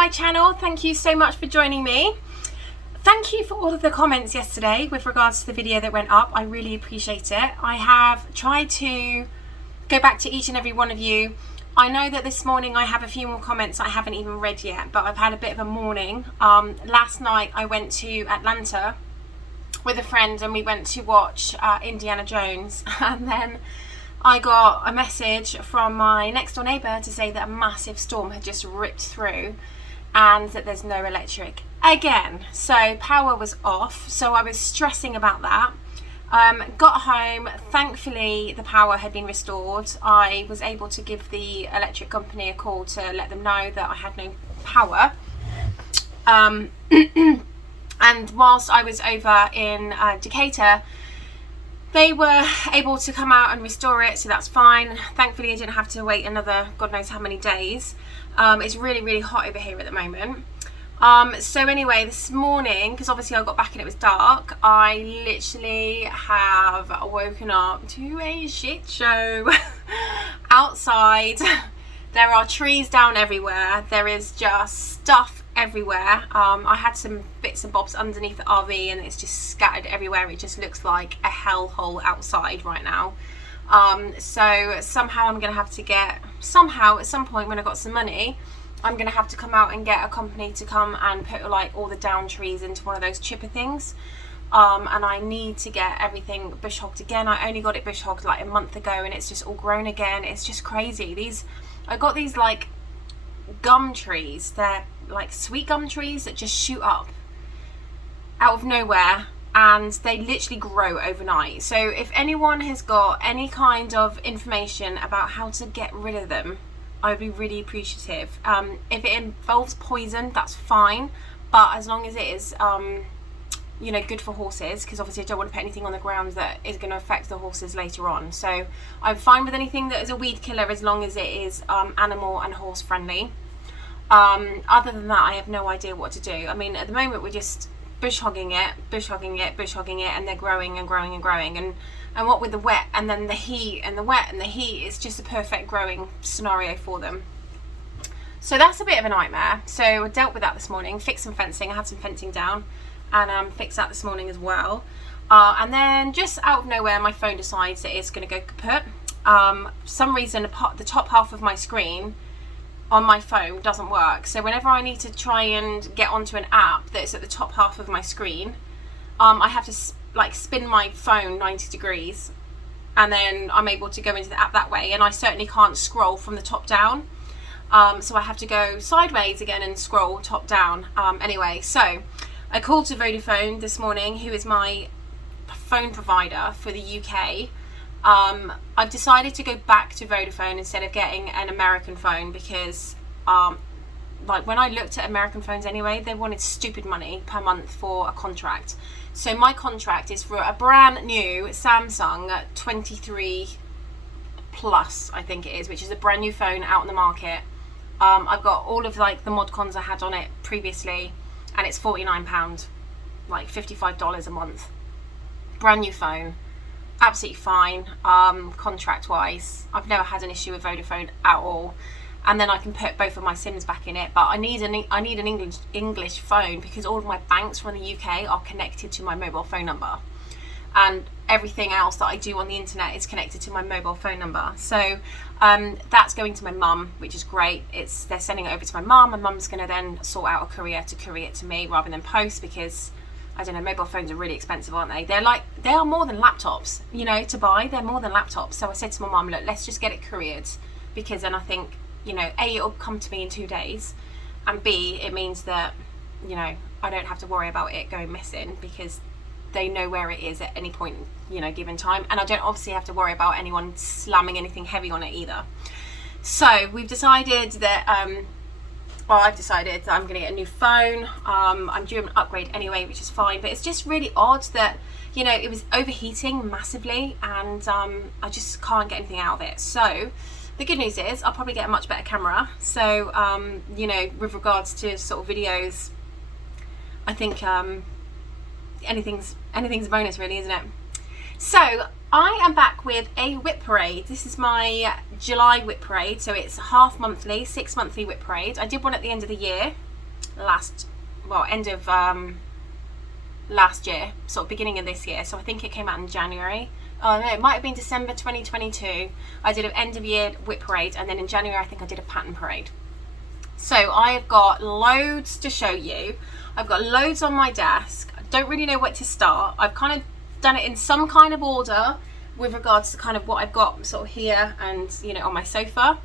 my channel. Thank you so much for joining me. Thank you for all of the comments yesterday with regards to the video that went up. I really appreciate it. I have tried to go back to each and every one of you. I know that this morning I have a few more comments I haven't even read yet, but I've had a bit of a morning. Last night I went to Atlanta with a friend and we went to watch Indiana Jones, and then I got a message from my next door neighbour to say that a massive storm had just ripped through and that there's no electric again. So power was off, so I was stressing about that. Got home, thankfully the power had been restored. I was able to give the electric company a call to let them know that I had no power. And whilst I was over in Decatur, they were able to come out and restore it, so that's fine. Thankfully I didn't have to wait another God knows how many days. It's really hot over here at the moment. So anyway, this morning, because obviously I got back and it was dark, I literally have woken up to a shit show outside. There are trees down everywhere. There is just stuff everywhere. I had some bits and bobs underneath the RV and it's just scattered everywhere. It just looks like a hellhole outside right now. So somehow I'm going to have to get, at some point when I've got some money, I'm going to have to come out and get a company to come and put like all the down trees into one of those chipper things. And I need to get everything bush hogged again. I only got it bush hogged like a month ago and it's just all grown again. It's just crazy. I got these like gum trees. They're like sweet gum trees that just shoot up out of nowhere and they literally grow overnight. So if anyone has got any kind of information about how to get rid of them, I would be really appreciative. If it involves poison, that's fine, but as long as it is you know, good for horses, because obviously I don't want to put anything on the ground that is going to affect the horses later on. So I'm fine with anything that is a weed killer as long as it is animal and horse friendly. Other than that, I have no idea what to do. I mean, at the moment we're just bush hogging it, and they're growing and growing and growing. And what with the wet and then the heat and the wet and the heat, it's just a perfect growing scenario for them. So that's a bit of a nightmare. So I dealt with that this morning, fixed some fencing. I had some fencing down and fixed that this morning as well. And then just out of nowhere, my phone decides that it's going to go kaput. For some reason, the top half of my screen on my phone doesn't work. So whenever I need to try and get onto an app that's at the top half of my screen, I have to like spin my phone 90 degrees and then I'm able to go into the app that way, and I certainly can't scroll from the top down. So I have to go sideways again and scroll top down. Anyway, so I called to Vodafone this morning, who is my phone provider for the UK. I've decided to go back to Vodafone instead of getting an American phone because like when I looked at American phones anyway, they wanted stupid money per month for a contract. So my contract is for a brand new Samsung 23 Plus, I think it is, which is a brand new phone out on the market. I've got all of like the mod cons I had on it previously, and it's £49, like $55 a month. Brand new phone, absolutely fine. Contract wise, I've never had an issue with Vodafone at all. And then I can put both of my SIMs back in it, but I need an English phone because all of my banks from the UK are connected to my mobile phone number, and everything else that I do on the internet is connected to my mobile phone number. So that's going to my mum, which is great. They're sending it over to my mum. My mum's going to then sort out a courier to courier it to me rather than post, because I don't know, mobile phones are really expensive, aren't they? They are more than laptops, you know, to buy. They're more than laptops. So I said to my mum, look, let's just get it couriered, because then I think, you know, A, it'll come to me in 2 days, and B, it means that, you know, I don't have to worry about it going missing because they know where it is at any point, you know, given time, and I don't obviously have to worry about anyone slamming anything heavy on it either. So we've decided that I've decided that I'm going to get a new phone. I'm due an upgrade anyway, which is fine, but it's just really odd that, you know, it was overheating massively and I just can't get anything out of it. So the good news is I'll probably get a much better camera. So you know, with regards to sort of videos, I think anything's a bonus really, isn't it? So I am back with a whip parade. This is my July whip parade, so it's half monthly, 6 monthly whip parade. I did one at the end of the year, end of last year, sort of beginning of this year. So I think it came out in January. Oh no, it might have been December 2022. I did an end of year whip parade, and then in January I think I did a pattern parade. So I have got loads to show you. I've got loads on my desk. I don't really know where to start. I've kind of done it in some kind of order with regards to kind of what I've got sort of here and, you know, on my sofa.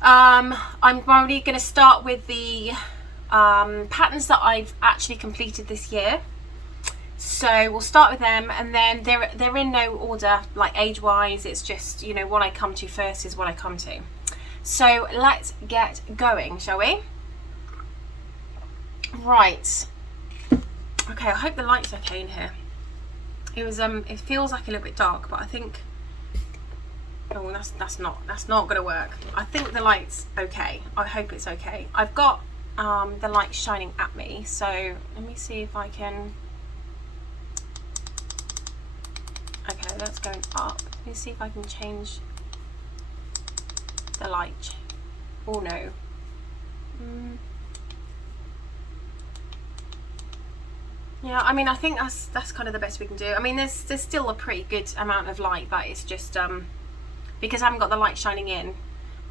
I'm probably going to start with the patterns that I've actually completed this year. So we'll start with them, and then they're in no order, like age wise. It's just, you know, what I come to first is what I come to. So let's get going, shall we? Right. Okay, I hope the light's okay in here. It was it feels like a little bit dark, but I think, oh, that's not gonna work. I think the light's okay. I hope it's okay. I've got the light shining at me, so let me see if I can. Okay, that's going up. Let me see if I can change the light. Oh no. Yeah, I mean, I think that's kind of the best we can do. I mean, there's still a pretty good amount of light, but it's just because I haven't got the light shining in,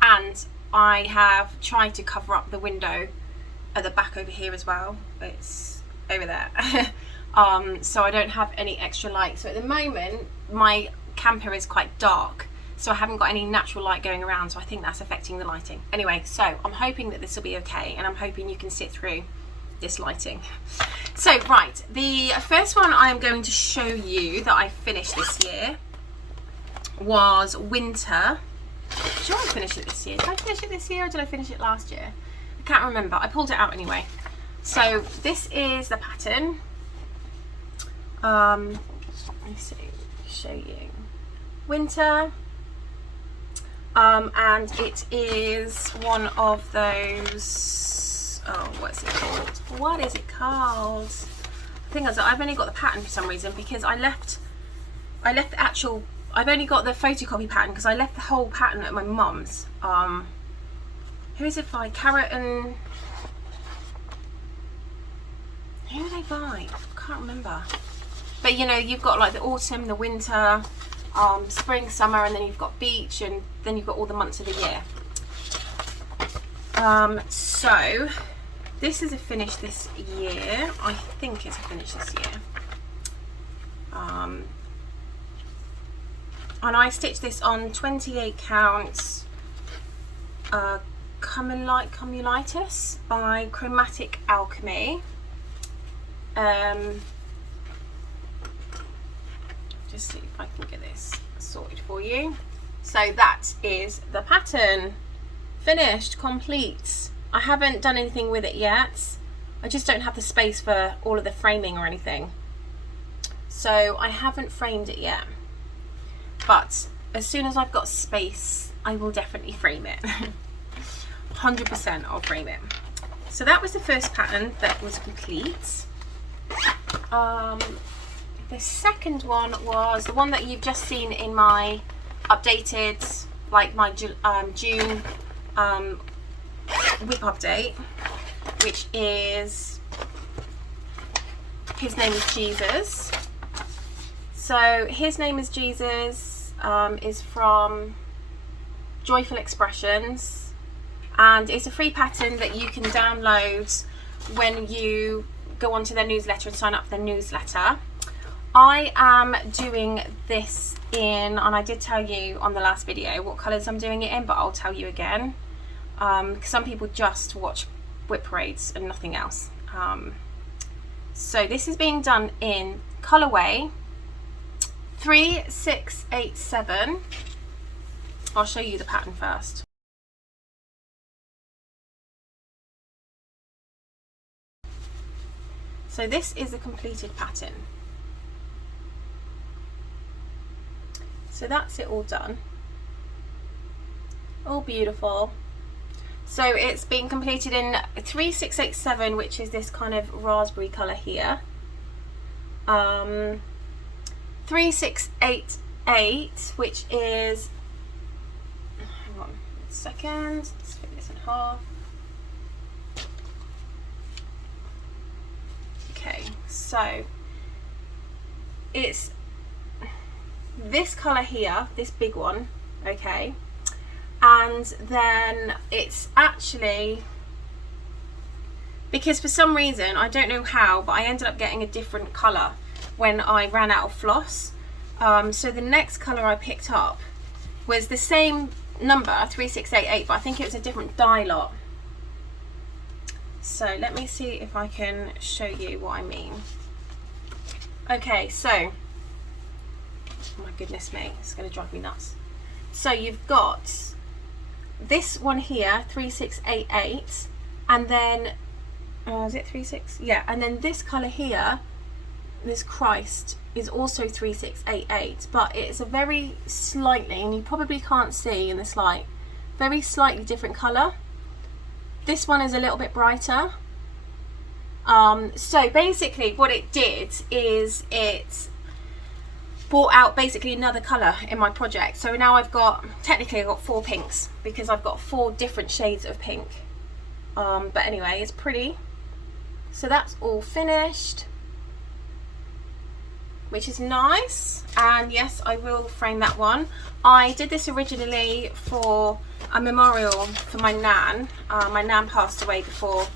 and I have tried to cover up the window at the back over here as well. It's over there. So I don't have any extra light. So at the moment my camper is quite dark, so I haven't got any natural light going around, so I think that's affecting the lighting. Anyway, so I'm hoping that this will be okay, and I'm hoping you can sit through this lighting. So right, the first one I am going to show you that I finished this year was Winter. Sure, I finished it this year. Did I finish it this year or did I finish it last year? I can't remember. I pulled it out anyway. So this is the pattern. Let me see, show you Winter, and it is one of those, oh, what's it called? What is it called? The thing is, I've only got the pattern for some reason, because I left the actual, I've only got the photocopy pattern because I left the whole pattern at my mum's. Who is it by? Carrot and, who did I buy? I can't remember. But you know, you've got like the autumn, the winter, spring, summer, and then you've got beach, and then you've got all the months of the year. So this is a finish this year. I think it's a finish this year. And I stitched this on 28 count Cumulitis by Chromatic Alchemy. Just see if I can get this sorted for you. So that is the pattern, finished, complete. I haven't done anything with it yet. I just don't have the space for all of the framing or anything, so I haven't framed it yet, but as soon as I've got space I will definitely frame it. 100% I'll frame it. So that was the first pattern that was complete. The second one was the one that you've just seen in my updated, like my June whip update, which is His Name is Jesus. So His Name is Jesus is from Joyful Expressions, and it's a free pattern that you can download when you go onto their newsletter and sign up for their newsletter. I am doing this in, and I did tell you on the last video what colours I'm doing it in, but I'll tell you again, because some people just watch whip parades and nothing else. So this is being done in colourway 3687. I'll show you the pattern first. So this is the completed pattern. So that's it all done. All beautiful. So it's been completed in 3687, which is this kind of raspberry colour here. 3688, which is, hang on a second, let's fit this in half. Okay, so it's this colour here, this big one, okay, and then it's actually, because for some reason, I don't know how, but I ended up getting a different colour when I ran out of floss. So the next colour I picked up was the same number, 3688, but I think it was a different dye lot. So let me see if I can show you what I mean. Okay, so, oh my goodness me, it's going to drive me nuts. So you've got this one here, 3688, and then, is it 36? Yeah, and then this colour here, this Christ, is also 3688, but it's a very slightly, and you probably can't see in this light, very slightly different colour. This one is a little bit brighter. So basically what it did is it brought out basically another colour in my project. So now technically I've got 4 pinks, because I've got 4 different shades of pink. But anyway, it's pretty. So that's all finished, which is nice. And yes, I will frame that one. I did this originally for a memorial for my nan. My nan passed away before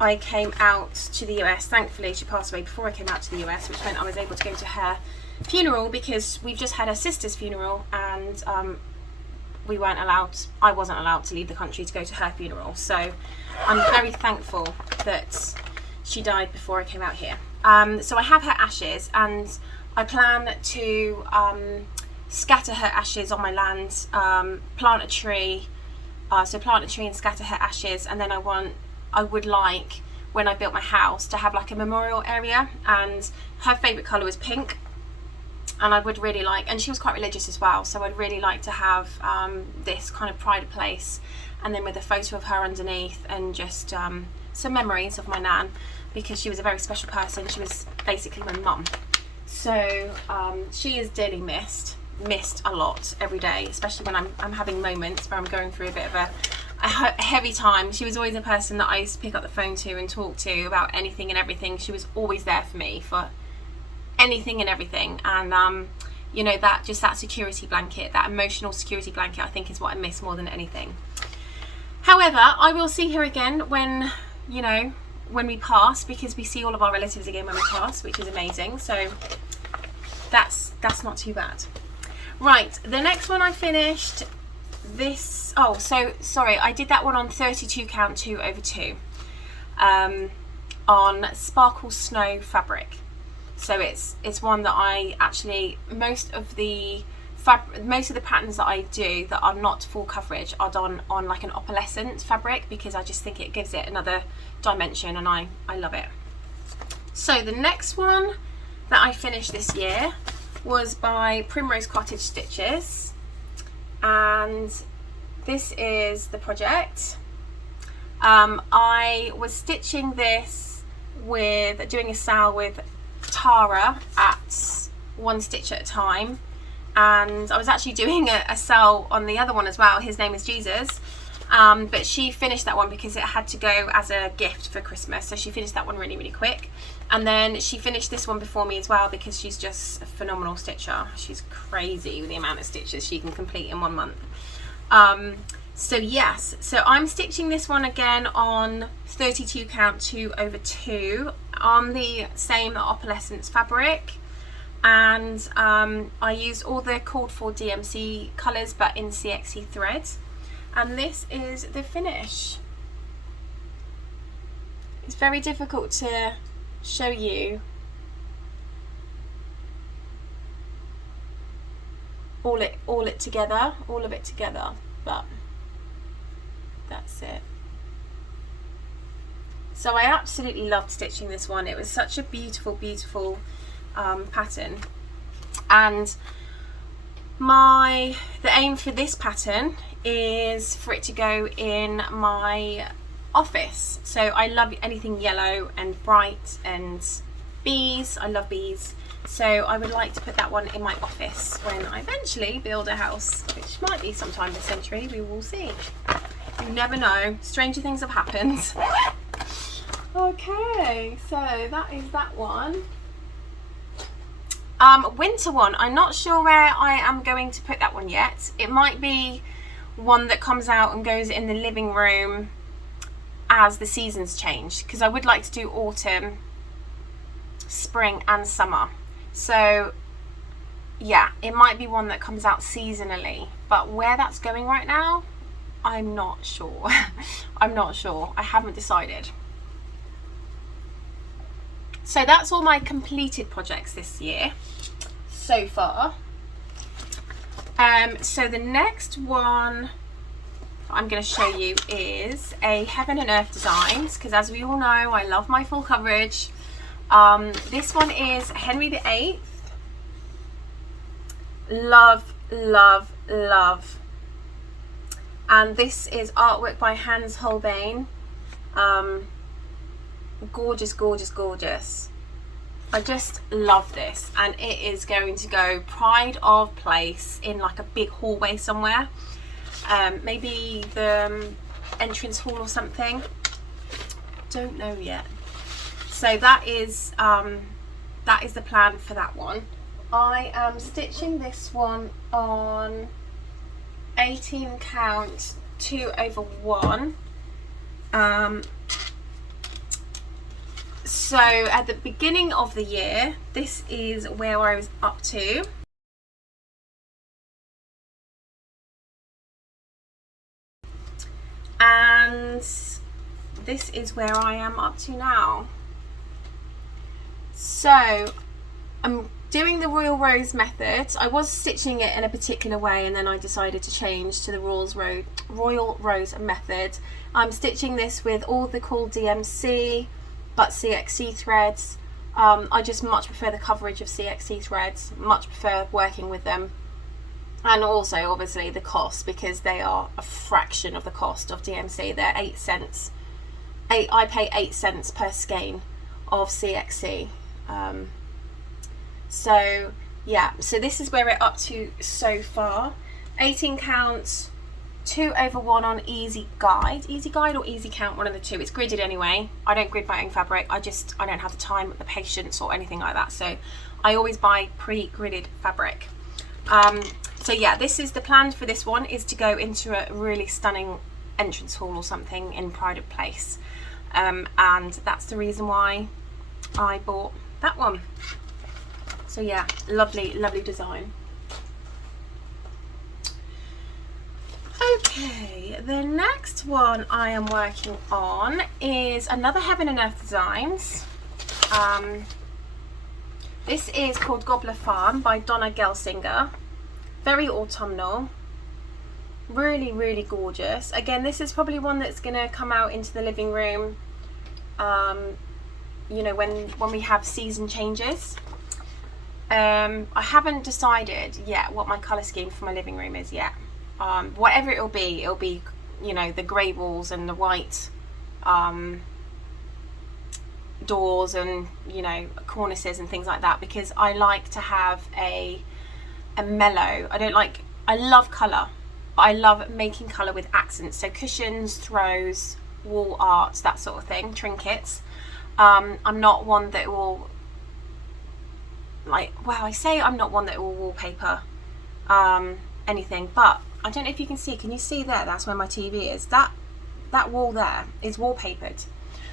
I came out to the US. Thankfully she passed away before I came out to the US, which meant I was able to go to her funeral, because we've just had her sister's funeral, and I wasn't allowed to leave the country to go to her funeral. So I'm very thankful that she died before I came out here. So I have her ashes, and I plan to scatter her ashes on my land, plant a tree, and scatter her ashes, and then I would like, when I built my house, to have like a memorial area, and her favourite colour was pink, and I would really like, and she was quite religious as well, so I'd really like to have this kind of pride of place, and then with a photo of her underneath, and just some memories of my nan, because she was a very special person. She was basically my mum. So she is dearly missed a lot every day, especially when I'm having moments where I'm going through a bit of a heavy time. She was always a person that I used to pick up the phone to and talk to about anything and everything. She was always there for me for anything and everything, and you know, that security blanket, that emotional security blanket, I think is what I miss more than anything. However, I will see her again when, you know, when we pass, because we see all of our relatives again when we pass, which is amazing. So that's not too bad. Right, the next one I finished, this, oh, so sorry, I did that one on 32 count 2/2 on Sparkle Snow fabric. So it's one that I actually, most of the patterns that I do that are not full coverage are done on like an opalescent fabric, because I just think it gives it another dimension, and I love it. So the next one that I finished this year was by Primrose Cottage Stitches, and this is the project. I was stitching this with, doing a sale with Tara at One Stitch at a Time, and I was actually doing a sale on the other one as well. His name is Jesus, but she finished that one because it had to go as a gift for Christmas, so she finished that one really, really quick. And then she finished this one before me as well, because she's just a phenomenal stitcher. She's crazy with the amount of stitches she can complete in 1 month. So yes, so I'm stitching this one again on 32 count 2/2 on the same opalescence fabric, and I used all the called for DMC colours but in CXC threads, and this is the finish. It's very difficult to show you all of it together, but that's it. So I absolutely loved stitching this one. It was such a beautiful pattern, and the aim for this pattern is for it to go in my office. So I love anything yellow and bright and bees. I love bees. So I would like to put that one in my office when I eventually build a house, which might be sometime this century. We will see. You never know. Stranger things have happened. Okay, so that is that one. Winter one, I'm not sure where I am going to put that one yet. It might be one that comes out and goes in the living room as the seasons change, because I would like to do autumn, spring and summer. So yeah, it might be one that comes out seasonally, but where that's going right now, I'm not sure. I'm not sure. I haven't decided. So that's all my completed projects this year so far. So the next one I'm going to show you is a Heaven and Earth Designs, because as we all know, I love my full coverage. This one is Henry VIII. Love, love, love. And this is artwork by Hans Holbein. Gorgeous, gorgeous, gorgeous. I just love this, and it is going to go pride of place in like a big hallway somewhere. Maybe the entrance hall or something. Don't know yet. So that is the plan for that one. I am stitching this one on 18 count 2/1. So at the beginning of the year, this is where I was up to. And this is where I am up to now. So I'm doing the Royal Rose method. I was stitching it in a particular way, and then I decided to change to the Royal Rose method. I'm stitching this with all the cool DMC but CXC threads. I just much prefer the coverage of CXC threads, much prefer working with them, and also obviously the cost, because they are a fraction of the cost of DMC. They're 8 cents. I pay 8 cents per skein of CXC. So yeah, so this is where we're up to so far. 18 count 2/1 on easy guide or easy count, one of the two. It's gridded anyway. I don't grid my own fabric. I don't have the time, the patience or anything like that, so I always buy pre-gridded fabric. So yeah, this is the plan for this one, is to go into a really stunning entrance hall or something in pride of place, and that's the reason why I bought that one. So yeah, lovely, lovely design. Okay, the next one I am working on is another Heaven and Earth Designs. This is called Gobbler Farm by Donna Gelsinger. Very autumnal. Really, really gorgeous. Again, this is probably one that's going to come out into the living room, you know, when we have season changes. I haven't decided yet what my colour scheme for my living room is yet. Whatever it'll be, you know, the grey walls and the white doors and, you know, cornices and things like that, because I like to have a mellow. I love colour, but I love making colour with accents, so cushions, throws, wall art, that sort of thing, trinkets. I'm not one that will, I'm not one that will wallpaper anything, but I don't know if you can see. Can you see there? That's where my TV is. That wall there is wallpapered,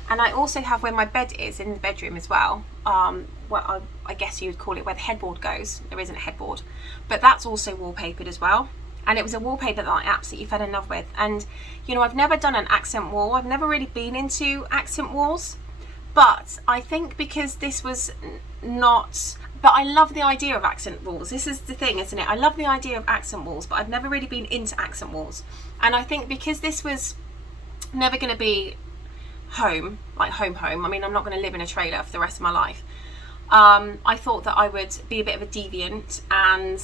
and I also have where my bed is in the bedroom as well. Well, I guess you would call it where the headboard goes. There isn't a headboard, but that's also wallpapered as well. And it was a wallpaper that I absolutely fell in love with. And you know, I've never done an accent wall. I've never really been into accent walls, but I think because this was not. But I love the idea of accent walls. This is the thing, isn't it? I love the idea of accent walls, but I've never really been into accent walls. And I think because this was never going to be home, like home. I mean, I'm not going to live in a trailer for the rest of my life. I thought that I would be a bit of a deviant and,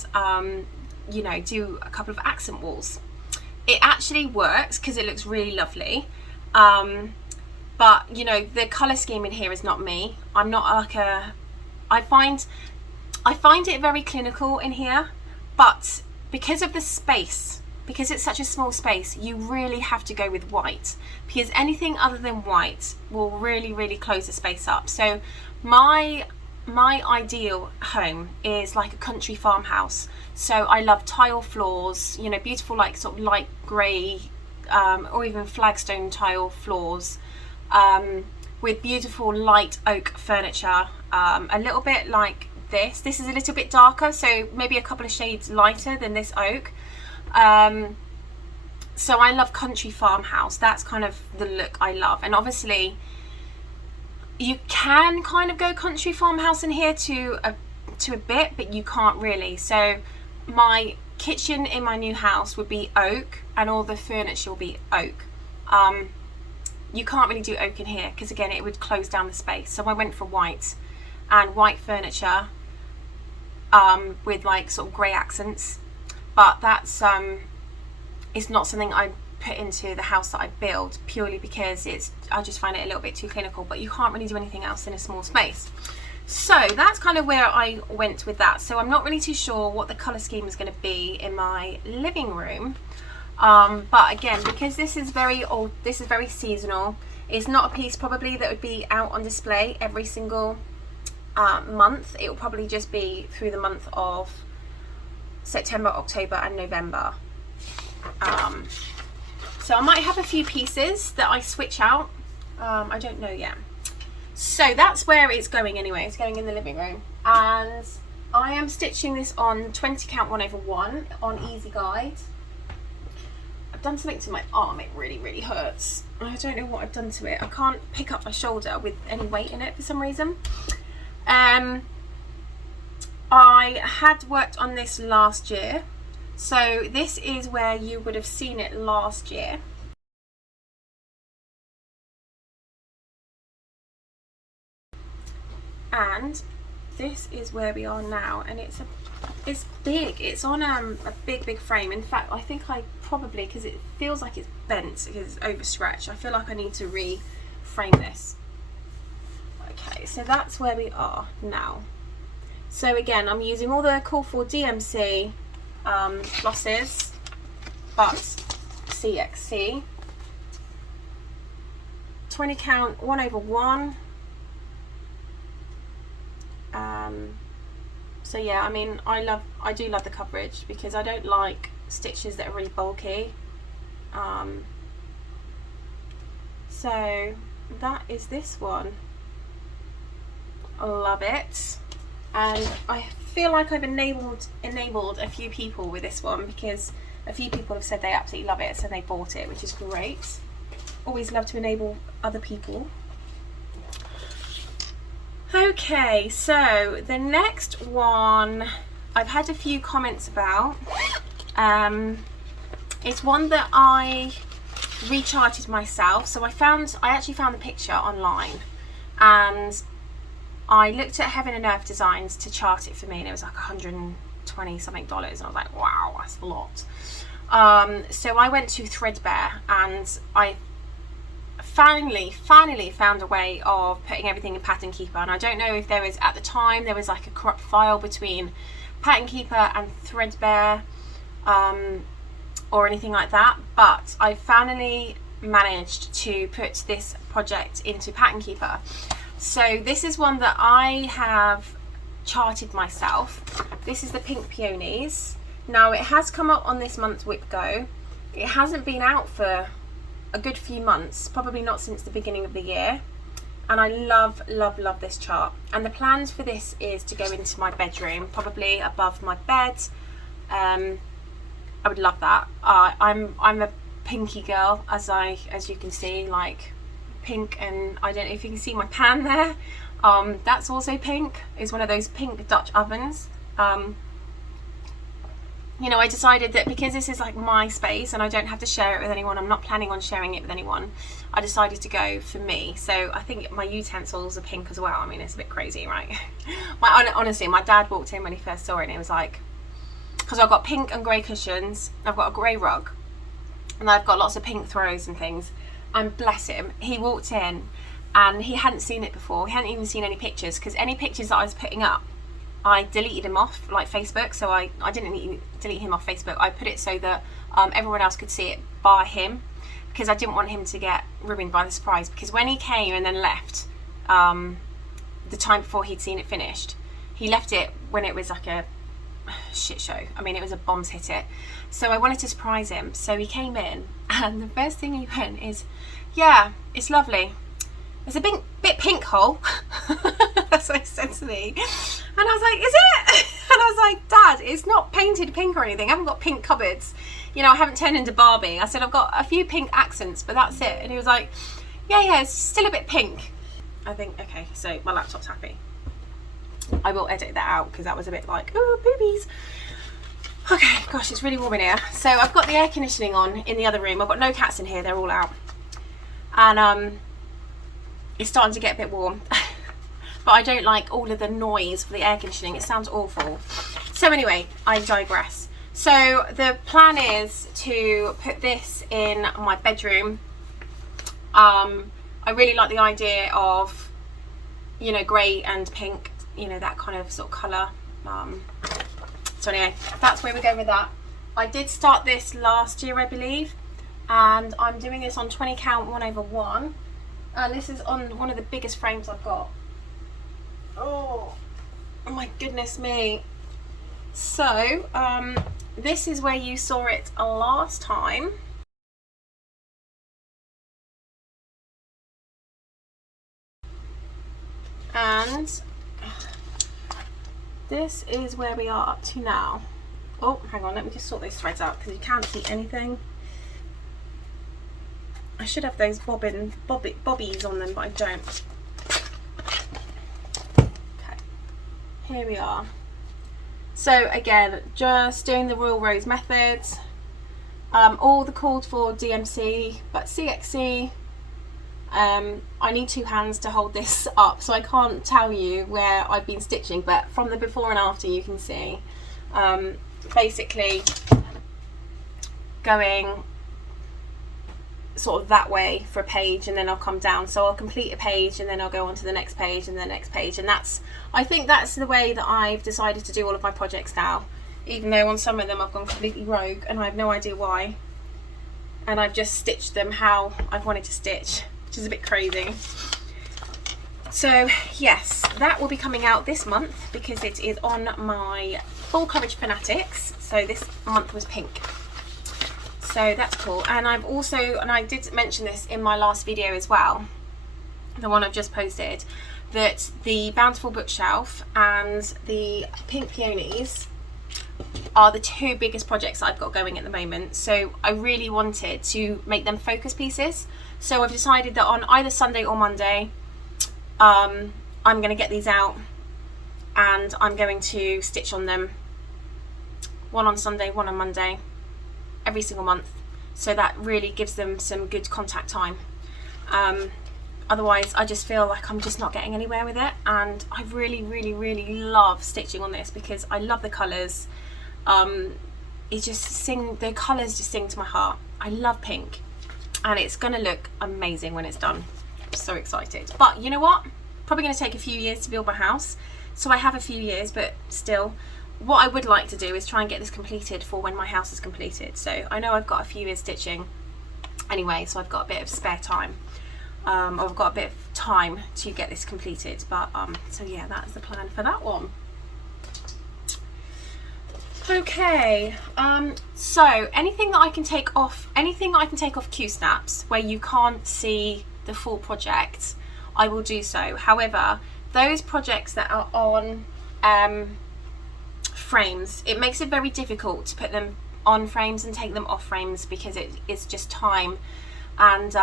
you know, do a couple of accent walls. It actually works because it looks really lovely. But, you know, the colour scheme in here is not me. I'm not like a... I find it very clinical in here, but because of the space because it's such a small space, you really have to go with white, because anything other than white will really close the space up. So my ideal home is like a country farmhouse. So I love tile floors, you know, beautiful like sort of light grey or even flagstone tile floors, with beautiful light oak furniture, a little bit like this. This is a little bit darker, so maybe a couple of shades lighter than this oak. So I love country farmhouse. That's kind of the look I love. And obviously you can kind of go country farmhouse in here to a bit, but you can't really. So my kitchen in my new house would be oak, and all the furniture will be oak. You can't really do oak in here because again it would close down the space. So I went for white, and white furniture with like sort of grey accents. But that's it's not something I put into the house that I build, purely because I just find it a little bit too clinical. But you can't really do anything else in a small space. So that's kind of where I went with that. So I'm not really too sure what the colour scheme is going to be in my living room. But again, because this is very old, this is very seasonal, it's not a piece probably that would be out on display every single month. It will probably just be through the month of September, October and November. So I might have a few pieces that I switch out. I don't know yet. So that's where it's going anyway. It's going in the living room, and I am stitching this on 20 count 1/1 on Easy Guide. I've done something to my arm. It really hurts. I don't know what I've done to it. I can't pick up my shoulder with any weight in it for some reason. I had worked on this last year, so this is where you would have seen it last year. And this is where we are now, and it's big. It's on a big frame. In fact, I think I probably, because it feels like it's bent because it's overstretched, I feel like I need to reframe this. Okay, so that's where we are now. So again, I'm using all the Call for DMC glosses, but CXC 20 count 1/1. So yeah, I mean, I do love the coverage, because I don't like stitches that are really bulky. So that is this one. I love it, and I feel like I've enabled a few people with this one, because a few people have said they absolutely love it, so they bought it, which is great. Always love to enable other people. Okay, so the next one I've had a few comments about. It's one that I recharted myself. So I actually found the picture online, and I looked at Heaven and Earth Designs to chart it for me, and it was like $120 something, and I was like, wow, that's a lot. So I went to Threadbare, and I finally found a way of putting everything in Pattern Keeper. And I don't know if there was, at the time, there was like a corrupt file between Pattern Keeper and Threadbare, or anything like that, but I finally managed to put this project into Pattern Keeper. So this is one that I have charted myself. This is the pink Peonies. Now it has come up on this month's Whip Go. It hasn't been out for a good few months, probably not since the beginning of the year, and I love this chart. And the plans for this is to go into my bedroom, probably above my bed. I would love that. I'm a pinky girl, as you can see, like pink, and I don't know if you can see my pan there. That's also pink. It's one of those pink Dutch ovens. You know, I decided that because this is like my space and I don't have to share it with anyone, I'm not planning on sharing it with anyone, I decided to go for me. So I think my utensils are pink as well. I mean, it's a bit crazy, right? Honestly, my dad walked in when he first saw it, and he was like, because I've got pink and grey cushions, I've got a grey rug, and I've got lots of pink throws and things, and bless him, he walked in and he hadn't seen it before. He hadn't even seen any pictures, because any pictures that I was putting up I deleted him off like Facebook, so I didn't delete him off Facebook. I put it so that everyone else could see it bar him, because I didn't want him to get ruined by the surprise. Because when he came and then left, the time before he'd seen it finished, he left it when it was like a shit show. I mean, it was a bombs hit it. So I wanted to surprise him. So he came in, and the first thing he went is, yeah, it's lovely. There's a bit pink hole. That's what he said to me. And I was like, is it? And I was like, Dad, it's not painted pink or anything. I haven't got pink cupboards. You know, I haven't turned into Barbie. I said, I've got a few pink accents, but that's it. And he was like, yeah, it's still a bit pink. I think, okay, so my laptop's happy. I will edit that out because that was a bit like, oh, boobies. Okay, gosh, it's really warm in here. So I've got the air conditioning on in the other room. I've got no cats in here, they're all out. And it's starting to get a bit warm. But I don't like all of the noise for the air conditioning. It sounds awful. So anyway, I digress. So the plan is to put this in my bedroom. I really like the idea of, you know, grey and pink, you know, that kind of sort of colour. So anyway, that's where we go with that. I did start this last year, I believe, and I'm doing this on 20 count 1/1, and this is on one of the biggest frames I've got. Oh my goodness me. So this is where you saw it last time. And this is where we are up to now. Oh, hang on, let me just sort those threads out because you can't see anything. I should have those bobbies on them, but I don't. Okay, here we are. So again, just doing the Royal Rose methods. All the called for DMC, but CXC. I need 2 hands to hold this up, so I can't tell you where I've been stitching, but from the before and after you can see basically going sort of that way for a page, and then I'll come down. So I'll complete a page and then I'll go on to the next page and the next page, and I think that's the way that I've decided to do all of my projects now, even though on some of them I've gone completely rogue and I have no idea why, and I've just stitched them how I've wanted to stitch, which is a bit crazy. So yes, that will be coming out this month because it is on my Full Coverage Fanatics. So this month was pink. So that's cool. And I've also, and I did mention this in my last video as well, the one I've just posted, that the Bountiful bookshelf and the pink peonies are the 2 biggest projects I've got going at the moment. So I really wanted to make them focus pieces. So I've decided that on either Sunday or Monday, I'm going to get these out and I'm going to stitch on them. One on Sunday, one on Monday, every single month. So that really gives them some good contact time. Otherwise, I just feel like I'm just not getting anywhere with it. And I really, really, really love stitching on this because I love the colours. The colours just sing to my heart. I love pink. And it's going to look amazing when it's done. I'm so excited. But you know what? Probably going to take a few years to build my house. So I have a few years, but still, what I would like to do is try and get this completed for when my house is completed. So I know I've got a few years stitching anyway, so I've got a bit of spare time. I've got a bit of time to get this completed. But so yeah, that's the plan for that one. Okay, so anything that I can take off Q-snaps where you can't see the full project, I will do so. However, those projects that are on frames, it makes it very difficult to put them on frames and take them off frames because it's just time, and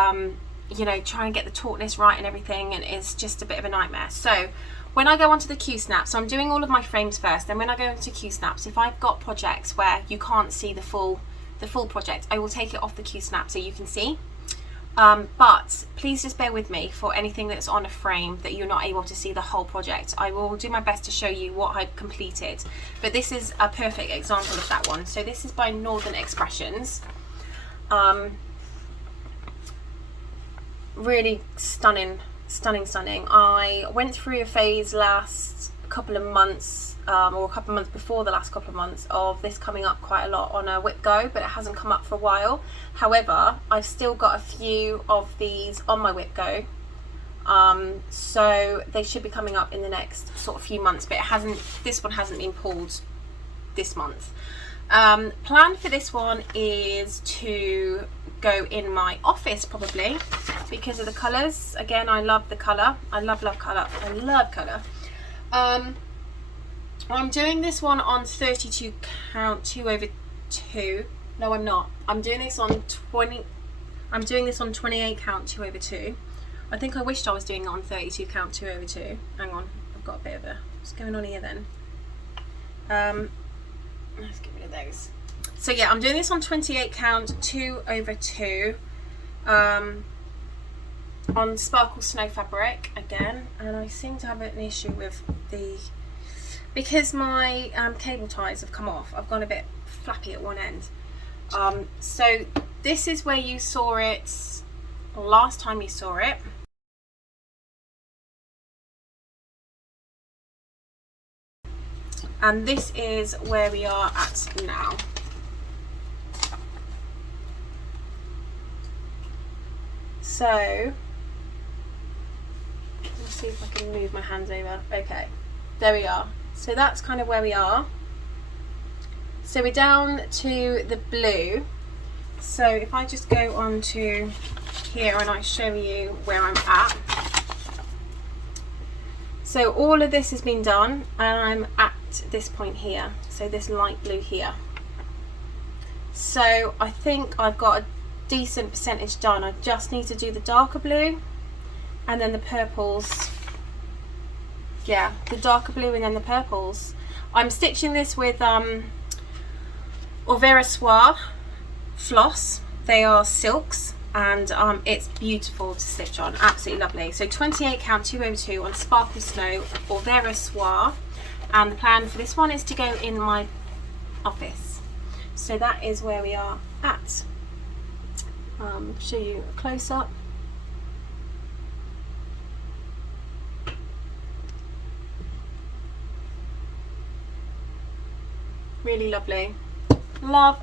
you know, try and get the tautness right and everything, and it's just a bit of a nightmare. So when I go onto the Q-snaps, so I'm doing all of my frames first, then when I go into Q-snaps, if I've got projects where you can't see the full project, I will take it off the Q-snap so you can see. But please just bear with me for anything that's on a frame that you're not able to see the whole project. I will do my best to show you what I've completed, but this is a perfect example of that one. So this is by Northern Expressions. Really stunning. I went through a phase last couple of months, or a couple of months before the last couple of months, of this coming up quite a lot on a whip go, but it hasn't come up for a while. However, I've still got a few of these on my whip go, so they should be coming up in the next sort of few months, but this one hasn't been pulled this month. Plan for this one is to go in my office probably, because of the colours. Again, I love the colour. I love colour. I love colour. I'm doing this one on 32 count 2/2. No, I'm not. I'm doing this on 28 count 2/2. I think I wished I was doing it on 32 count 2/2. Hang on, I've got a bit of what's going on here then? Let's get rid of those. So yeah, I'm doing this on 28 count 2/2, on sparkle snow fabric again, and I seem to have an issue with because my cable ties have come off. I've gone a bit flappy at one end. So this is where you saw it last time you saw it. And this is where we are at now. So let's see if I can move my hands over. Okay, there we are. So that's kind of where we are. So we're down to the blue. So if I just go on to here and I show you where I'm at. So all of this has been done and I'm at this point here, so this light blue here. So I think I've got a decent percentage done. I just need to do the darker blue and then the purples. Yeah, the darker blue and then the purples. I'm stitching this with Orvera floss. They are silks, and it's beautiful to stitch on, absolutely lovely. So 28 count 2/2 on sparkle snow Orvera Soir, and the plan for this one is to go in my office. So that is where we are at. Show you a close up. Really lovely. Love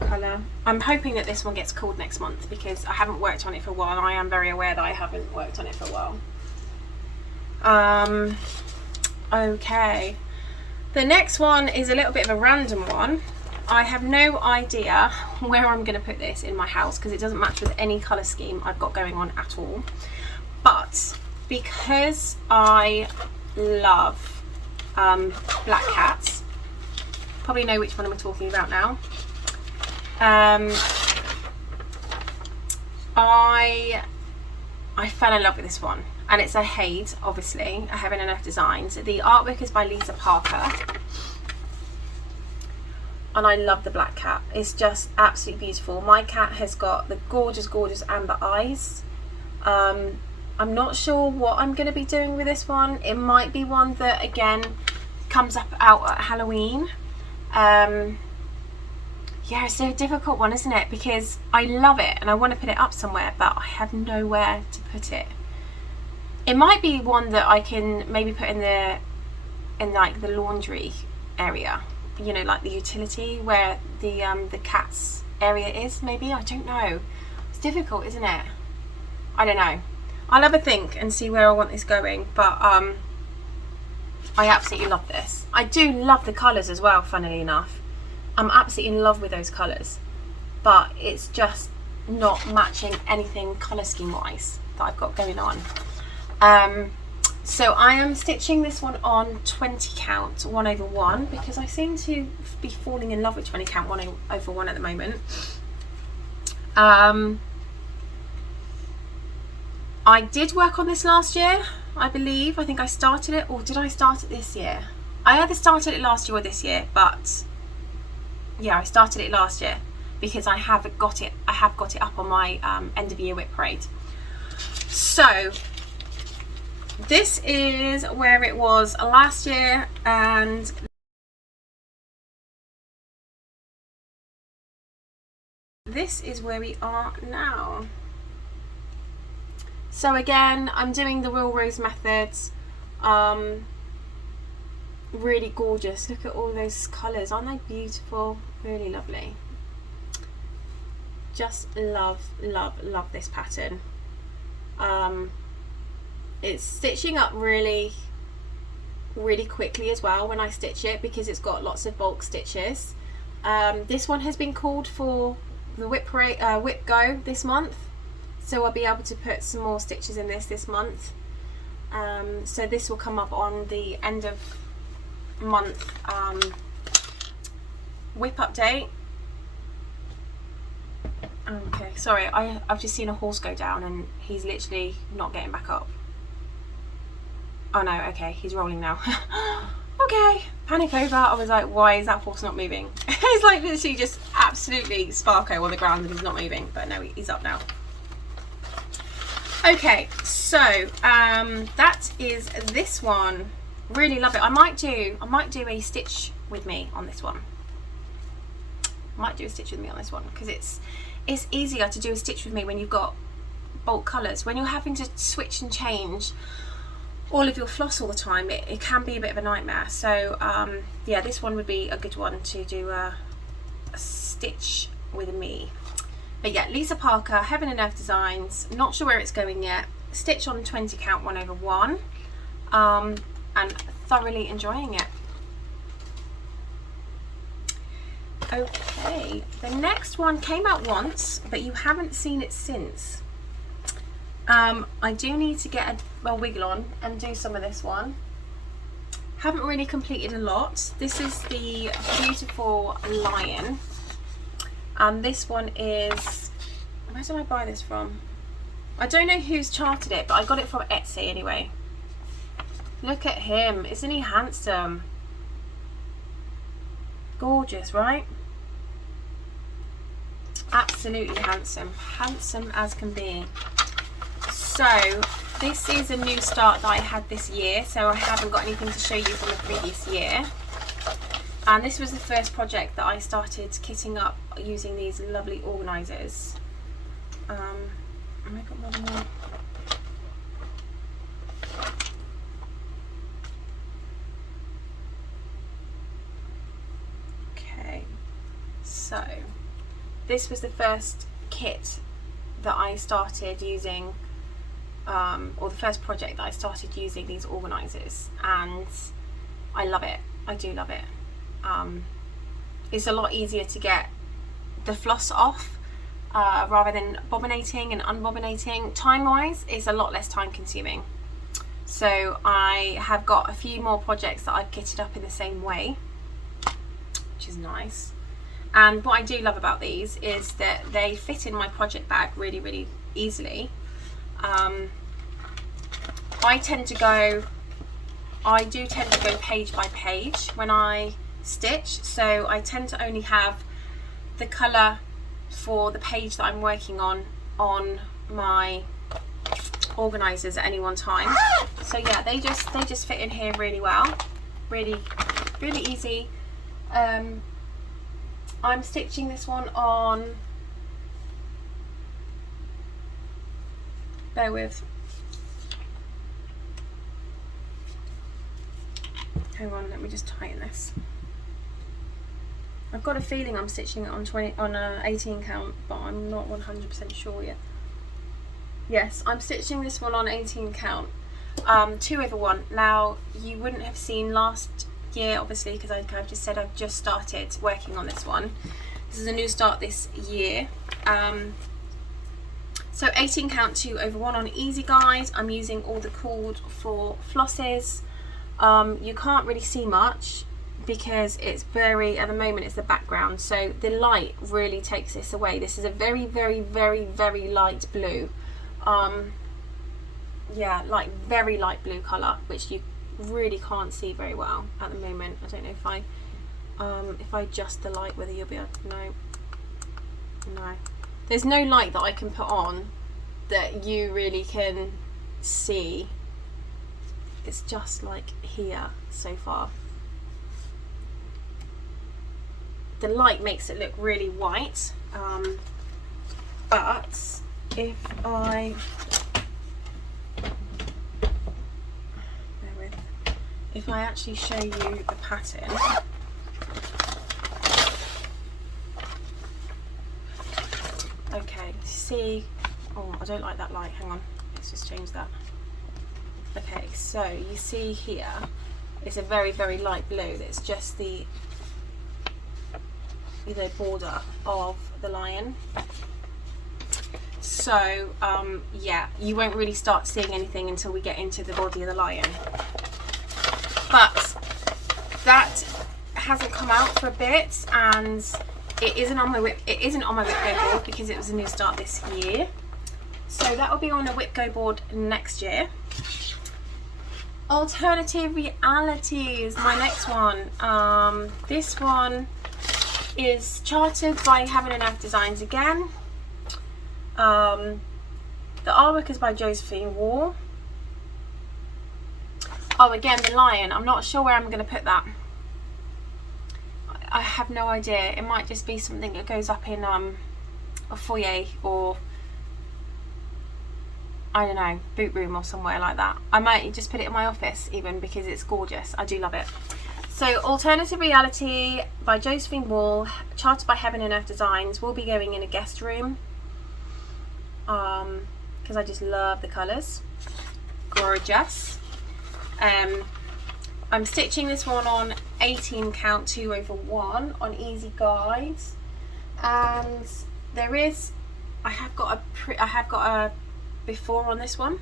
colour. I'm hoping that this one gets called next month because I haven't worked on it for a while, and I am very aware that I haven't worked on it for a while. Okay, the next one is a little bit of a random one. I have no idea where I'm going to put this in my house because it doesn't match with any colour scheme I've got going on at all, but because I love black cats, probably know which one I'm talking about now. I fell in love with this one, and it's a Haid, obviously. I haven't enough designs. The artwork is by Lisa Parker, and I love the black cat. It's just absolutely beautiful. My cat has got the gorgeous amber eyes. I'm not sure what I'm going to be doing with this one. It might be one that again comes out at Halloween. Yeah, it's a difficult one, isn't it? Because I love it and I want to put it up somewhere, but I have nowhere to put it. It might be one that I can maybe put in like the laundry area, you know, like the utility where the cat's area is. Maybe, I don't know. It's difficult, isn't it? I don't know. I'll have a think and see where I want this going, but I absolutely love this. I do love the colours as well, funnily enough. I'm absolutely in love with those colours, but it's just not matching anything colour scheme wise that I've got going on. So I am stitching this one on 20 count 1/1 because I seem to be falling in love with 20 count 1/1 at the moment. I did work on this last year, I believe. I think I started it, or did I start it this year? I either started it last year or this year, but yeah, I started it last year because I have got it up on my end of year whip parade. So this is where it was last year, and this is where we are now. So again, I'm doing the Real Rose methods. Really gorgeous. Look at all those colours. Aren't they beautiful? Really lovely. Just love, love, love this pattern. It's stitching up really, really quickly as well when I stitch it, because it's got lots of bulk stitches. This one has been called for the Whip Go this month, so I'll be able to put some more stitches in this month. So this will come up on the end of month whip update. Okay, sorry, I've just seen a horse go down and he's literally not getting back up. Oh no, okay, he's rolling now. Okay, panic over. I was like, why is that horse not moving? He's like literally just absolutely sparko on the ground and he's not moving, but no, he's up now. Okay, so that is this one. Really love it. I might do a stitch with me on this one. Might do a stitch with me on this one, because it's easier to do a stitch with me when you've got bulk colours. When you're having to switch and change all of your floss all the time, it can be a bit of a nightmare. So yeah, this one would be a good one to do a stitch with me. But yeah, Lisa Parker, Heaven and Earth Designs. Not sure where it's going yet. Stitch on 20 count 1/1, and thoroughly enjoying it. Okay, the next one came out once, but you haven't seen it since. I do need to get a wiggle on and do some of this one. Haven't really completed a lot. This is the Beautiful Lion. This one is, where did I buy this from? I don't know who's charted it, but I got it from Etsy anyway. Look at him, isn't he handsome? Gorgeous, right? Absolutely handsome. Handsome as can be. So this is a new start that I had this year, so I haven't got anything to show you from the previous year. And this was the first project that I started kitting up using these lovely organisers. Have I got more than one? Okay, so this was the first kit that I started using, or the first project that I started using these organisers, and I love it. I do love it. It's a lot easier to get the floss off rather than bobbinating and unbobbinating. Time wise, it's a lot less time consuming. So I have got a few more projects that I've kitted up in the same way, which is nice. And what I do love about these is that they fit in my project bag really, really easily. I do tend to go page by page when I stitch, so I tend to only have the colour for the page that I'm working on my organisers at any one time. So yeah, they just fit in here really well, really easy. I'm stitching this one on, bear with, hang on, let me just tighten this. I've got a feeling I'm stitching it on a 18 count, but I'm not 100% sure yet. Yes, I'm stitching this one on 18 count, 2/1. Now you wouldn't have seen last year, obviously, because I've just said I've just started working on this one. This is a new start this year. So 18 count 2/1 on Easy Guide. I'm using all the called for flosses. You can't really see much because it's very, at the moment it's the background, so the light really takes this away. This is a very light blue. Yeah, like very light blue colour, which you really can't see very well at the moment. I don't know if I adjust the light whether you'll be able to, no, there's no light that I can put on that you really can see. It's just like here so far. The light makes it look really white, but if I if I actually show you the pattern. Okay, see, oh, I don't like that light, hang on, let's just change that. Okay, so you see here, it's a very, very light blue. That's just the, you know, border of the lion. So yeah, you won't really start seeing anything until we get into the body of the lion. But that hasn't come out for a bit, and it isn't on my whip. It isn't on my Whip board because it was a new start this year. So that will be on a Whip board next year. Alternative Reality is my next one. This one is chartered by Heaven and Earth Designs again. The artwork is by Josephine Wall. Oh, again, the lion. I'm not sure where I'm going to put that. I have no idea. It might just be something that goes up in a foyer, or I don't know, boot room or somewhere like that. I might just put it in my office even, because it's gorgeous. I do love it. So Alternative Reality by Josephine Wall, chartered by Heaven and Earth Designs, will be going in a guest room. Because I just love the colours. Gorgeous. I'm stitching this one on 18 count 2/1 on Easy Guides, and there is, I have got a before on this one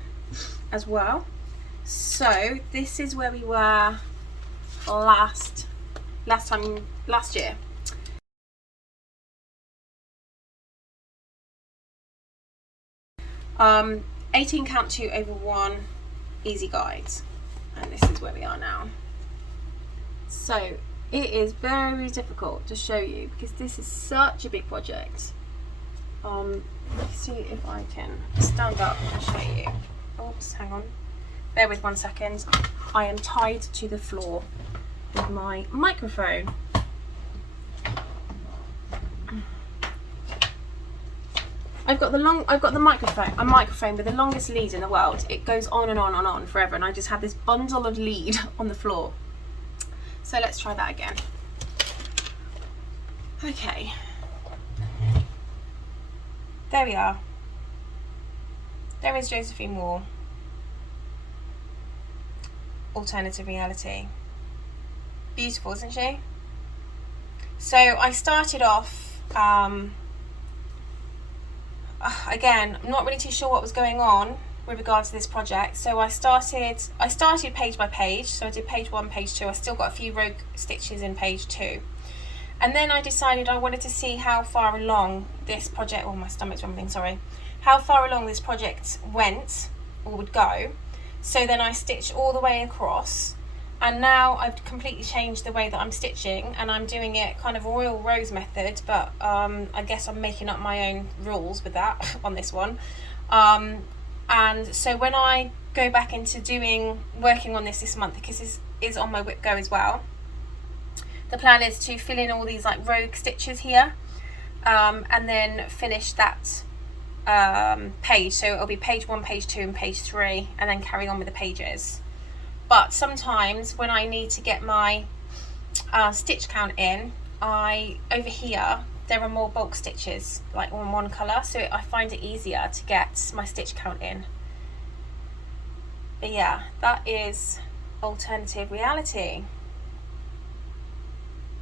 as well. So this is where we were last year. Um, 18 count 2/1 Easy Guides, and this is where we are now. So it is very difficult to show you because this is such a big project. Let's see if I can stand up and show you. Oops, hang on. Bear with 1 second. I am tied to the floor with my microphone. I've got the microphone with the longest lead in the world. It goes on and on and on forever, and I just have this bundle of lead on the floor. So let's try that again. Okay. There we are. There is Josephine Wall. Alternative Reality. Beautiful, isn't she? So I started off, again, I'm not really too sure what was going on with regards to this project. So I started page by page. So I did page 1, page 2. I still got a few rogue stitches in page 2. And then I decided I wanted to see how far along this project, oh, my stomach's rumbling, sorry, how far along this project went or would go. So then I stitched all the way across, and now I've completely changed the way that I'm stitching, and I'm doing it kind of Royal Rose method, but I guess I'm making up my own rules with that on this one. And so when I go back into working on this month, because this is on my Whip Go as well, the plan is to fill in all these like rogue stitches here, and then finish that page. So it'll be page 1, page 2 and page 3, and then carry on with the pages. But sometimes when I need to get my stitch count in, over here there are more bulk stitches like on one colour, so I find it easier to get my stitch count in. But yeah, that is Alternative Reality,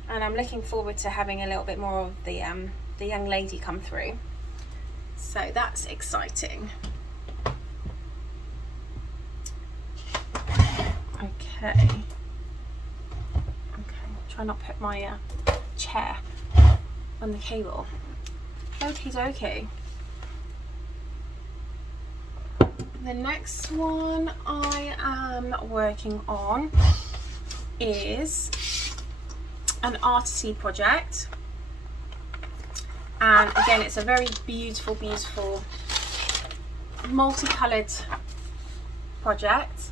and I'm looking forward to having a little bit more of the young lady come through, so that's exciting. Okay, try not to put my chair on the cable. Okie dokie. The next one I am working on is an artsy project, and again it's a very beautiful multicoloured project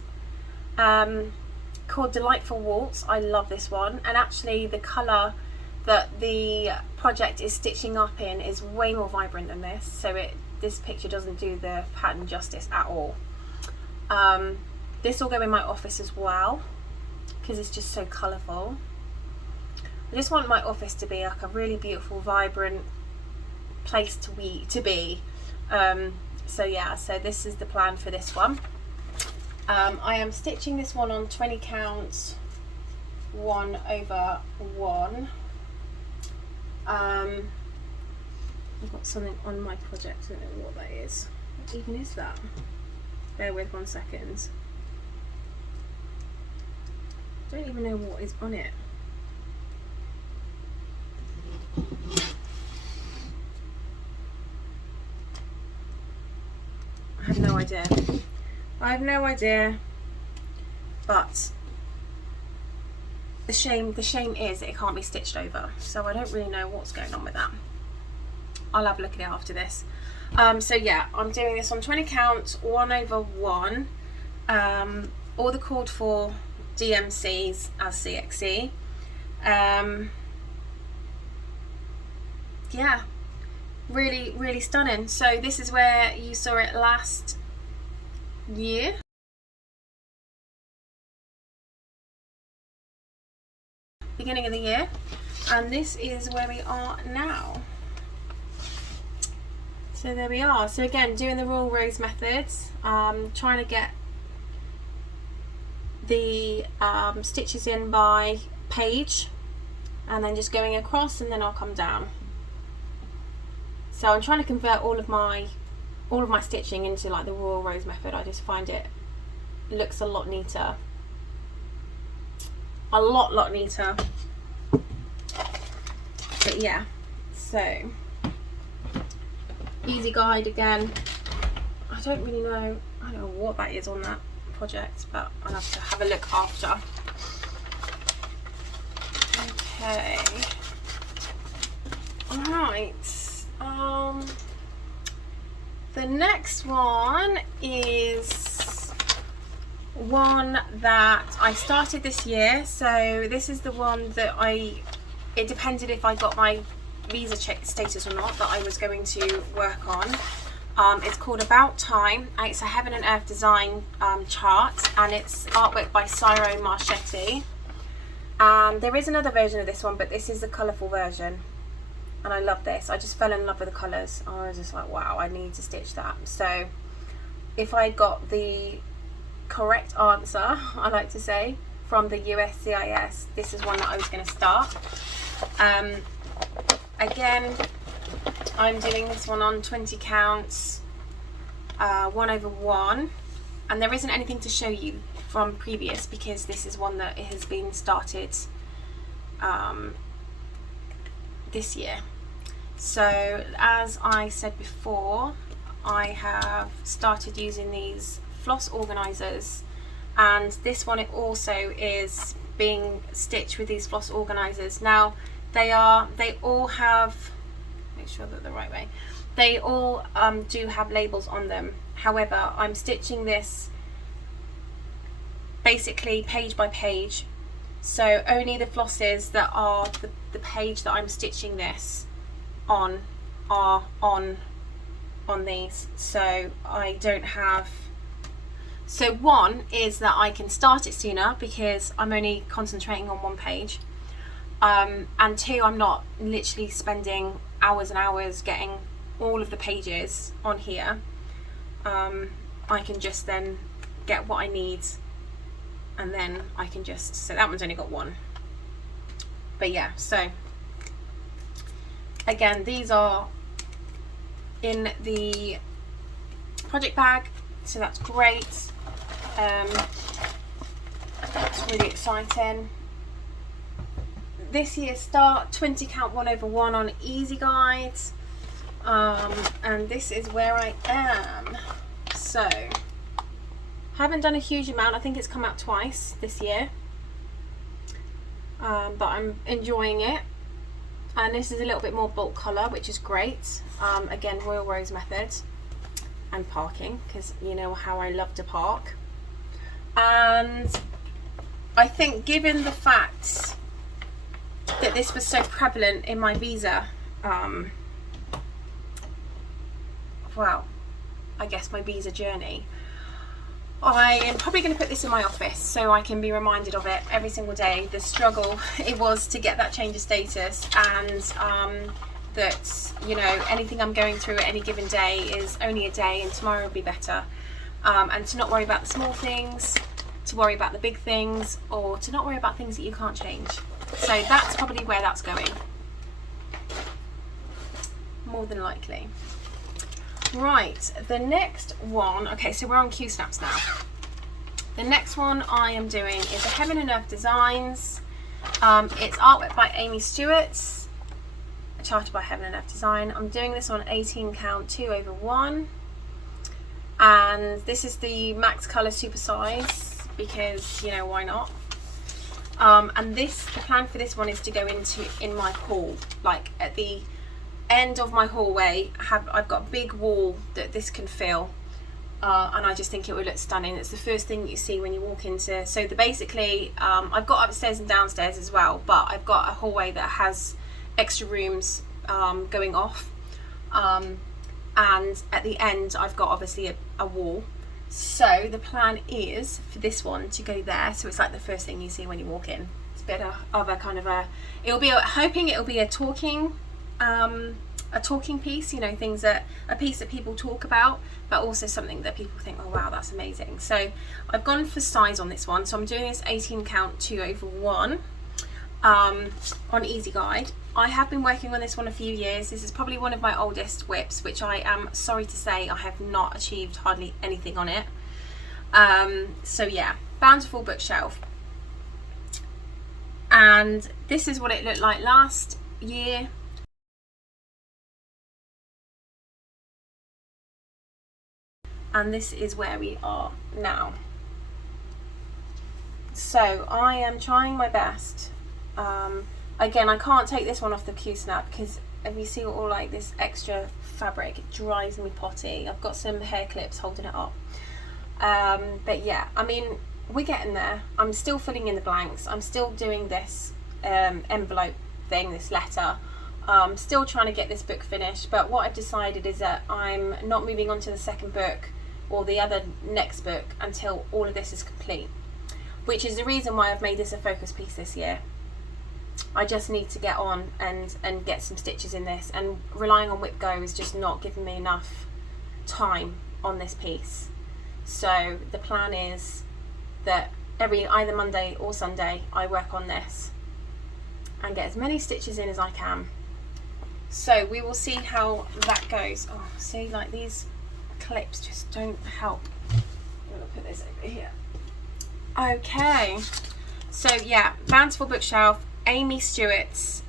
called Delightful Waltz. I love this one, and actually the colour that the project is stitching up in is way more vibrant than this, so this picture doesn't do the pattern justice at all. This will go in my office as well, because it's just so colourful. I just want my office to be like a really beautiful, vibrant place to be. So yeah, so this is the plan for this one. I am stitching this one on 20 count 1/1. I've got something on my project, I don't know what that is. What even is that? Bear with 1 second. I don't even know what is on it. I have no idea. I have no idea, but the shame is it can't be stitched over, so I don't really know what's going on with that. I'll have a look at it after this. So yeah, I'm doing this on 20 count 1/1. All the called for DMCs as CXC. Yeah, really stunning. So this is where you saw it last year. Beginning of the year, and this is where we are now. So there we are. So again, doing the Royal Rose methods, trying to get the stitches in by page, and then just going across, and then I'll come down. So I'm trying to convert all of my stitching into like the Royal Rose method. I just find it looks a lot neater. A lot neater. But yeah, so easy guide again. I don't really know, I don't know what that is on that project, but I'll have to have a look after. Okay. Alright. The next one is one that I started this year. So this is the one that it depended if I got my visa check status or not, that I was going to work on. It's called About Time. It's a Heaven and Earth design chart, and it's artwork by Ciro Marchetti. There is another version of this one, but this is the colourful version, and I love this. I just fell in love with the colours. I was just like, wow, I need to stitch that. So if I got the correct answer, I like to say, from the USCIS, this is one that I was going to start. Again, I'm doing this one on 20 counts 1/1, and there isn't anything to show you from previous because this is one that has been started this year. So as I said before, I have started using these floss organisers, and this one it also is being stitched with these floss organisers. Now they all have, make sure that they're the right way, they all do have labels on them. However, I'm stitching this basically page by page, so only the flosses that are the page that I'm stitching this on are on these. So I don't have, so one is that I can start it sooner because I'm only concentrating on one page, and two, I'm not literally spending hours and hours getting all of the pages on here. I can just then get what I need, and then I can just, so that one's only got one. But yeah, so again, these are in the project bag, so that's great. That's really exciting. This year's start 20 count 1/1 on Easy Guides, and this is where I am. So haven't done a huge amount. I think it's come out twice this year, but I'm enjoying it. And this is a little bit more bulk colour, which is great. Again, Royal Rose method and parking, because you know how I love to park. And I think, given the fact that this was so prevalent in my visa, well, I guess my visa journey, I am probably going to put this in my office so I can be reminded of it every single day, the struggle it was to get that change of status, and that, you know, anything I'm going through at any given day is only a day and tomorrow will be better, and to not worry about the small things, to worry about the big things, or to not worry about things that you can't change. So that's probably where that's going, more than likely. Right, the next one, okay, so we're on Q Snaps now. The next one I am doing is a Heaven and Earth Designs. It's artwork by Amy Stewart, charted by Heaven and Earth Design. I'm doing this on 18 count 2/1, and this is the max color super size because, you know, why not? And the plan for this one is to go in my hall, like at the end of my hallway. I've got a big wall that this can fill, and I just think it would look stunning. It's the first thing you see when you walk into, so basically I've got upstairs and downstairs as well, but I've got a hallway that has extra rooms going off, and at the end I've got obviously a wall. So the plan is for this one to go there, so it's like the first thing you see when you walk in. It's a bit of a kind of hoping it'll be a talking piece, you know, a piece that people talk about, but also something that people think, oh wow, that's amazing. So I've gone for size on this one, so I'm doing this 18 count 2/1 on Easy Guide. I have been working on this one a few years. This is probably one of my oldest whips, which I am sorry to say I have not achieved hardly anything on it. So yeah, Bountiful bookshelf, and this is what it looked like last year. And this is where we are now. So I am trying my best. Again, I can't take this one off the Q Snap because if you see all like this extra fabric, it drives me potty. I've got some hair clips holding it up. But yeah, I mean, we're getting there. I'm still filling in the blanks. I'm still doing this envelope thing, this letter. Still trying to get this book finished, but what I've decided is that I'm not moving on to the second book or the other next book until all of this is complete, which is the reason why I've made this a focus piece this year. I just need to get on and get some stitches in this, and relying on Whip Go is just not giving me enough time on this piece. So the plan is that either Monday or Sunday I work on this and get as many stitches in as I can. So we will see how that goes. Oh, see, like these clips just don't help. I'm gonna put this over here. Okay, so yeah, Bountiful bookshelf, Amy Stewart's,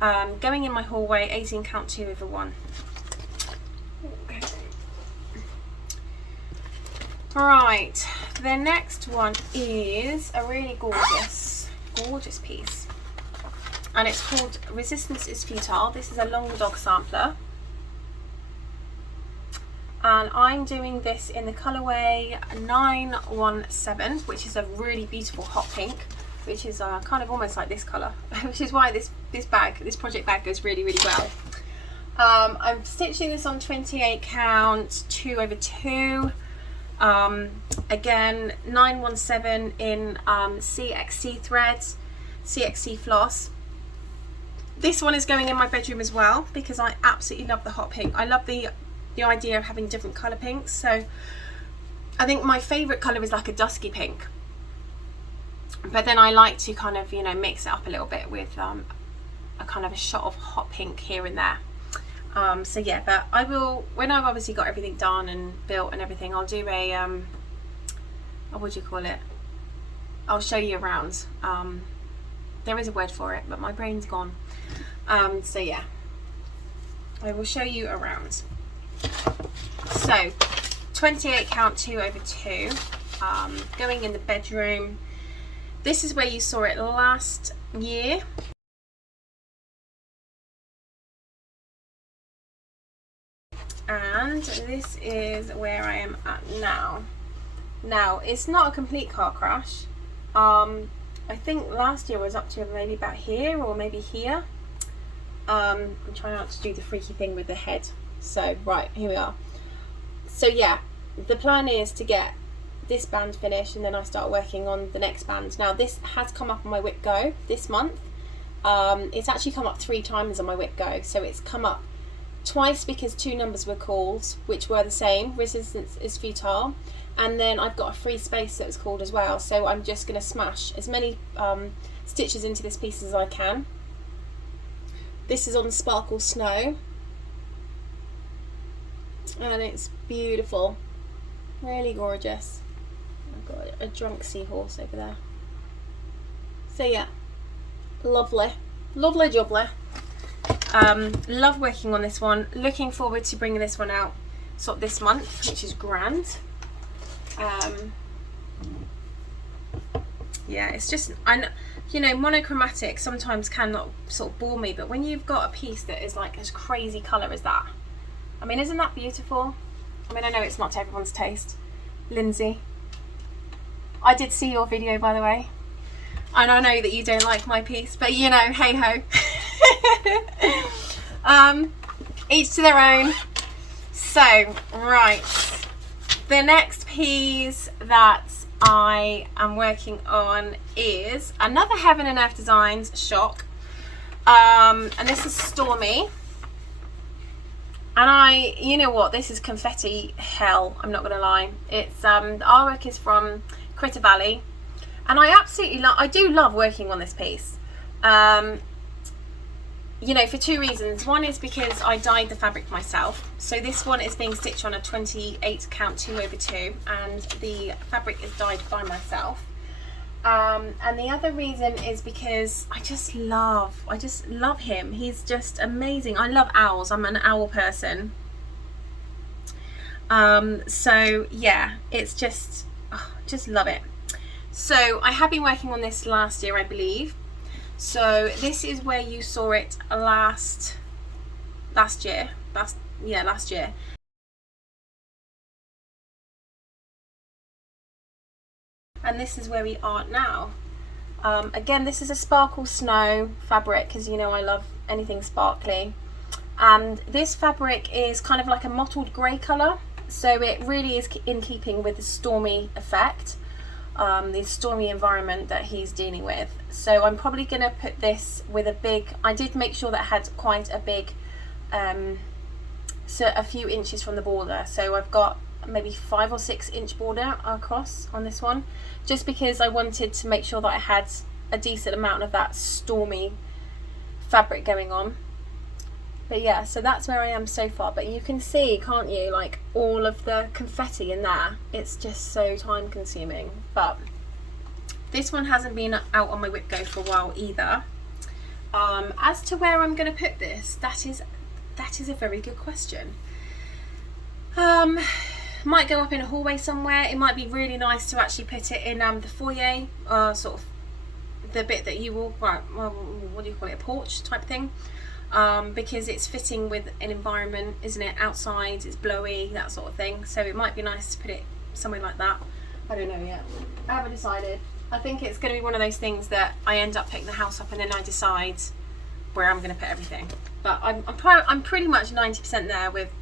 going in my hallway, 18 count 2/1. Okay. Right, the next one is a really gorgeous piece, and it's called Resistance is Futile. This is a long dog sampler, and I'm doing this in the colorway 917, which is a really beautiful hot pink, which is kind of almost like this color, which is why this project bag goes really, really well. I'm stitching this on 28 count 2/2. Again, 917 in CXC threads, CXC floss. This one is going in my bedroom as well because I absolutely love the hot pink. I love the idea of having different color pinks. So I think my favorite color is like a dusky pink, but then I like to kind of, you know, mix it up a little bit with a kind of a shot of hot pink here and there. So yeah, but I will, when I've obviously got everything done and built and everything, I'll do a what do you call it, I'll show you around. There is a word for it, but my brain's gone. So yeah, I will show you around. So 28 count 2/2, going in the bedroom. This is where you saw it last year. And this is where I am at now. Now, it's not a complete car crash. I think last year was up to maybe about here or maybe here. I'm trying not to do the freaky thing with the head. So, right, here we are. So yeah, the plan is to get this band finish, and then I start working on the next band. Now this has come up on my Whip Go this month. It's actually come up 3 times on my Whip Go, so it's come up twice because 2 numbers were called, which were the same, Resistance is Futile, and then I've got a free space that was called as well, so I'm just going to smash as many stitches into this piece as I can. This is on Sparkle Snow, and it's beautiful, really gorgeous. I've got a drunk seahorse over there. So yeah, lovely, lovely jubbly. Love working on this one. Looking forward to bringing this one out sort of this month, which is grand. Yeah, it's just, you know, monochromatic sometimes can not sort of bore me, but when you've got a piece that is like as crazy colour as that, I mean, isn't that beautiful? I mean, I know it's not to everyone's taste. Lindsay, I did see your video, by the way, and I know that you don't like my piece, but you know, hey ho. Each to their own. So, right, the next piece that I am working on is another Heaven and Earth Designs shock, and this is Stormy, and you know what, this is confetti hell, I'm not gonna lie. It's the artwork is from Critter Valley, and I do love working on this piece, you know, for 2 reasons. One is because I dyed the fabric myself, so this one is being stitched on a 28 count 2/2, and the fabric is dyed by myself, and the other reason is because I just love him. He's just amazing. I love owls, I'm an owl person, so yeah, it's just love it. So I have been working on this last year, I believe. So this is where you saw it last year. And this is where we are now. Again, this is a Sparkle Snow fabric, because you know I love anything sparkly. And this fabric is kind of like a mottled grey colour, so it really is in keeping with the stormy effect. The stormy environment that he's dealing with. So I'm probably going to put this with a big, I did make sure that it had quite a big, so a few inches from the border. So I've got maybe 5 or 6 inch border across on this one, just because I wanted to make sure that I had a decent amount of that stormy fabric going on. But yeah, so that's where I am so far. But you can see, can't you, like all of the confetti in there. It's just so time consuming. But this one hasn't been out on my Whip Go for a while either. As to where I'm going to put this, that is a very good question. Might go up in a hallway somewhere. It might be really nice to actually put it in the foyer, sort of the bit that you will, well, what do you call it, a porch type thing. Because it's fitting with an environment, isn't it? Outside, it's blowy, that sort of thing. So it might be nice to put it somewhere like that. I don't know yet. I haven't decided. I think it's going to be one of those things that I end up picking the house up and then I decide where I'm going to put everything. But I'm pretty much 90% there with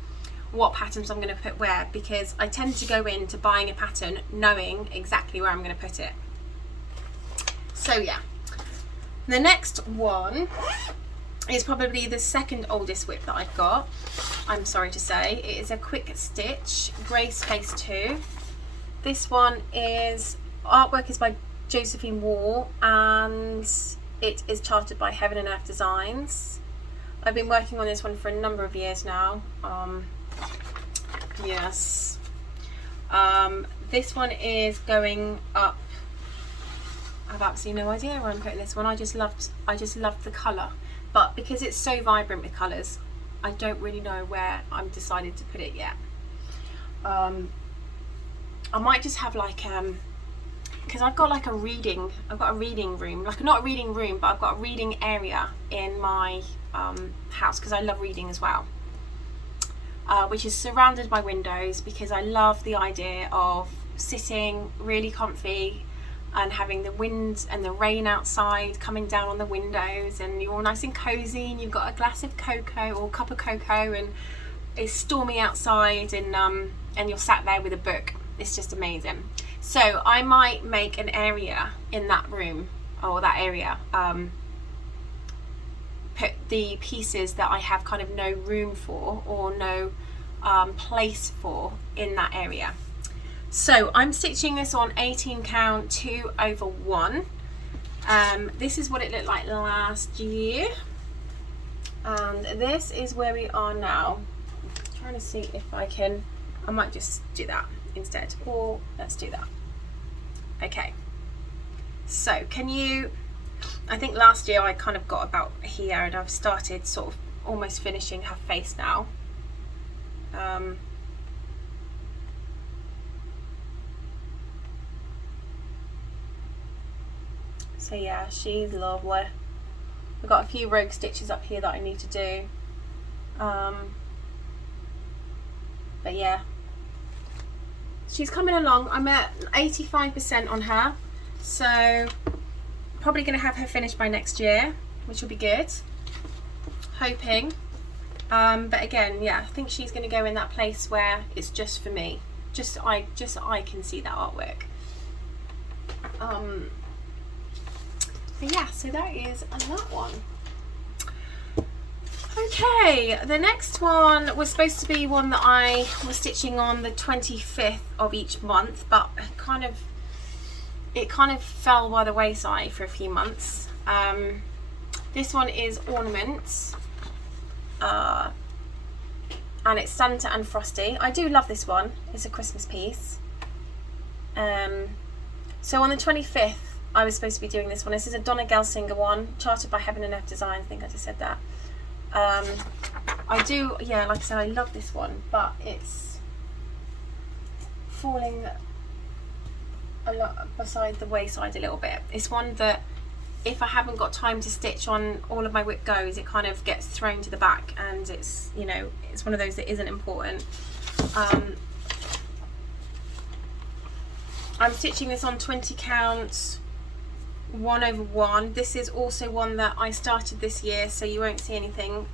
what patterns I'm going to put where, because I tend to go into buying a pattern knowing exactly where I'm going to put it. So yeah. The next one is probably the second oldest whip that I've got, I'm sorry to say. It is a Quick Stitch Grey Space 2. This one is, artwork is by Josephine Wall, and it is charted by Heaven and Earth Designs. I've been working on this one for a number of years now. Yes. This one is going up. I've absolutely no idea where I'm putting this one. I just loved the colour. But because it's so vibrant with colours, I don't really know where I'm decided to put it yet. I might just have like, because I've got a reading room, like not a reading room, but I've got a reading area in my house, because I love reading as well, which is surrounded by windows, because I love the idea of sitting really comfy and having the wind and the rain outside coming down on the windows, and you're all nice and cozy, and you've got a glass of cocoa or cup of cocoa, and it's stormy outside, and you're sat there with a book. it's just amazing. So I might make an area in that room, or that area, put the pieces that I have kind of no room for or no place for in that area. So I'm stitching this on 18 count 2/1. This is what it looked like last year, and this is where we are now. I'm trying to see if I might just do that instead, or let's do that. Okay, so I think last year I kind of got about here, and I've started sort of almost finishing her face now. So yeah, she's lovely. I've got a few rogue stitches up here that I need to do. But yeah, she's coming along. I'm at 85% on her, so probably going to have her finished by next year, which will be good. Hoping. But again, yeah, I think she's going to go in that place where it's just for me. Just I can see that artwork. But yeah, so that is that one. Okay, the next one was supposed to be one that I was stitching on the 25th of each month, but it kind of fell by the wayside for a few months. This one is Ornaments, and it's Santa and Frosty. I do love this one. It's a Christmas piece. So on the 25th I was supposed to be doing this one. This is a Donna Gelsinger one, charted by Heaven and Earth Design. I think I just said that. I do, yeah, like I said, I love this one, but it's falling a lot beside the wayside a little bit. It's one that if I haven't got time to stitch on all of my whip goes, it kind of gets thrown to the back, and it's, you know, it's one of those that isn't important. I'm stitching this on 20 counts 1/1. This is also one that I started this year, so you won't see anything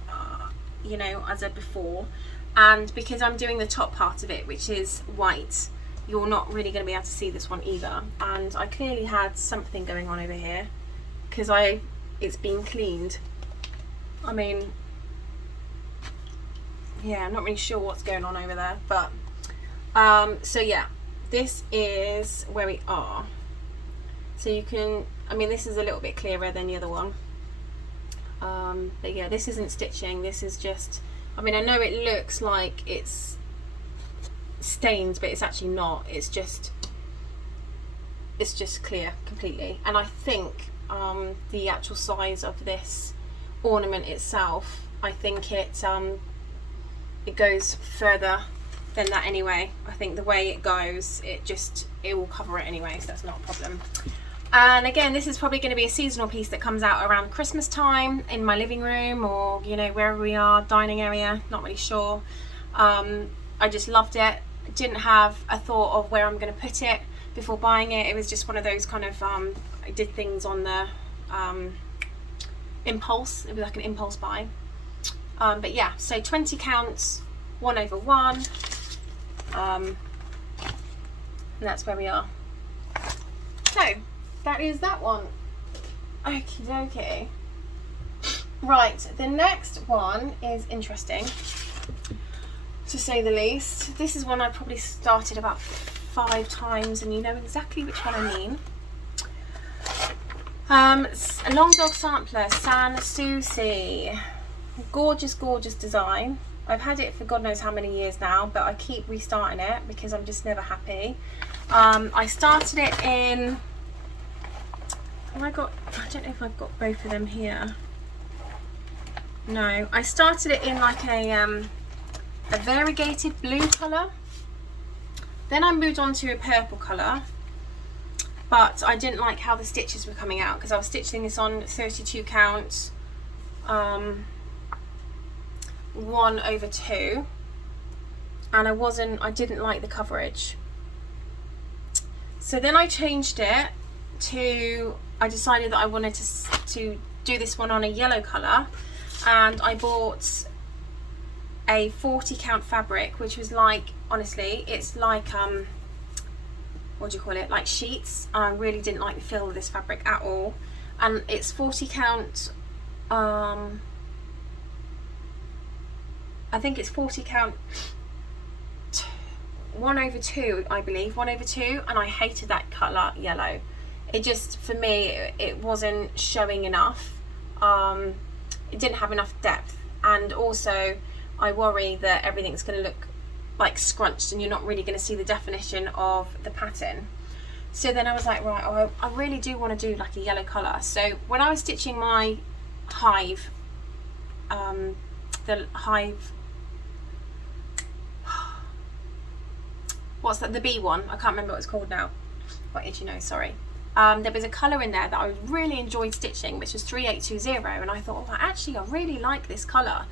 you know, as a before, and because I'm doing the top part of it, which is white, you're not really going to be able to see this one either. And I clearly had something going on over here because it's been cleaned. I mean, yeah, I'm not really sure what's going on over there, but so yeah, this is where we are. So you can, I mean, this is a little bit clearer than the other one. But yeah, this isn't stitching, this is just, I mean, I know it looks like it's stained, but it's actually not. It's just clear completely. And I think the actual size of this ornament itself, I think it goes further than that anyway. I think the way it goes, it will cover it anyway, so that's not a problem. And again, this is probably going to be a seasonal piece that comes out around Christmas time in my living room, or, you know, wherever we are, dining area, not really sure. I just loved it. Didn't have a thought of where I'm going to put it before buying it. It was just one of those kind of, I did things on the impulse. It was like an impulse buy. But yeah, so 20 counts 1/1, and that's where we are. So that is that one. Okie dokie. Right, the next one is interesting, to say the least. This is one I probably started about 5 times, and you know exactly which one I mean. A long dog sampler, San Souci. Gorgeous, gorgeous design. I've had it for God knows how many years now, but I keep restarting it because I'm just never happy. I started it in, I don't know if I've got both of them here. No, I started it in like a variegated blue colour. Then I moved on to a purple colour, but I didn't like how the stitches were coming out because I was stitching this on 32 count 1/2, and I didn't like the coverage. So then I changed it to, I decided that I wanted to do this one on a yellow colour, and I bought a 40 count fabric, which was like, honestly, it's like what do you call it, like sheets. I really didn't like the feel of this fabric at all. And it's 40 count, I think it's 40 count 1/2, I believe, 1/2, and I hated that colour yellow. It just, for me, it wasn't showing enough. It didn't have enough depth, and also I worry that everything's going to look like scrunched and you're not really going to see the definition of the pattern. So then I was like, right, I really do want to do like a yellow colour. So when I was stitching my hive, the hive, what's that, the bee one, I can't remember what it's called now. What did you know, sorry. There was a colour in there that I really enjoyed stitching, which was 3820, and I thought, oh, actually I really like this colour.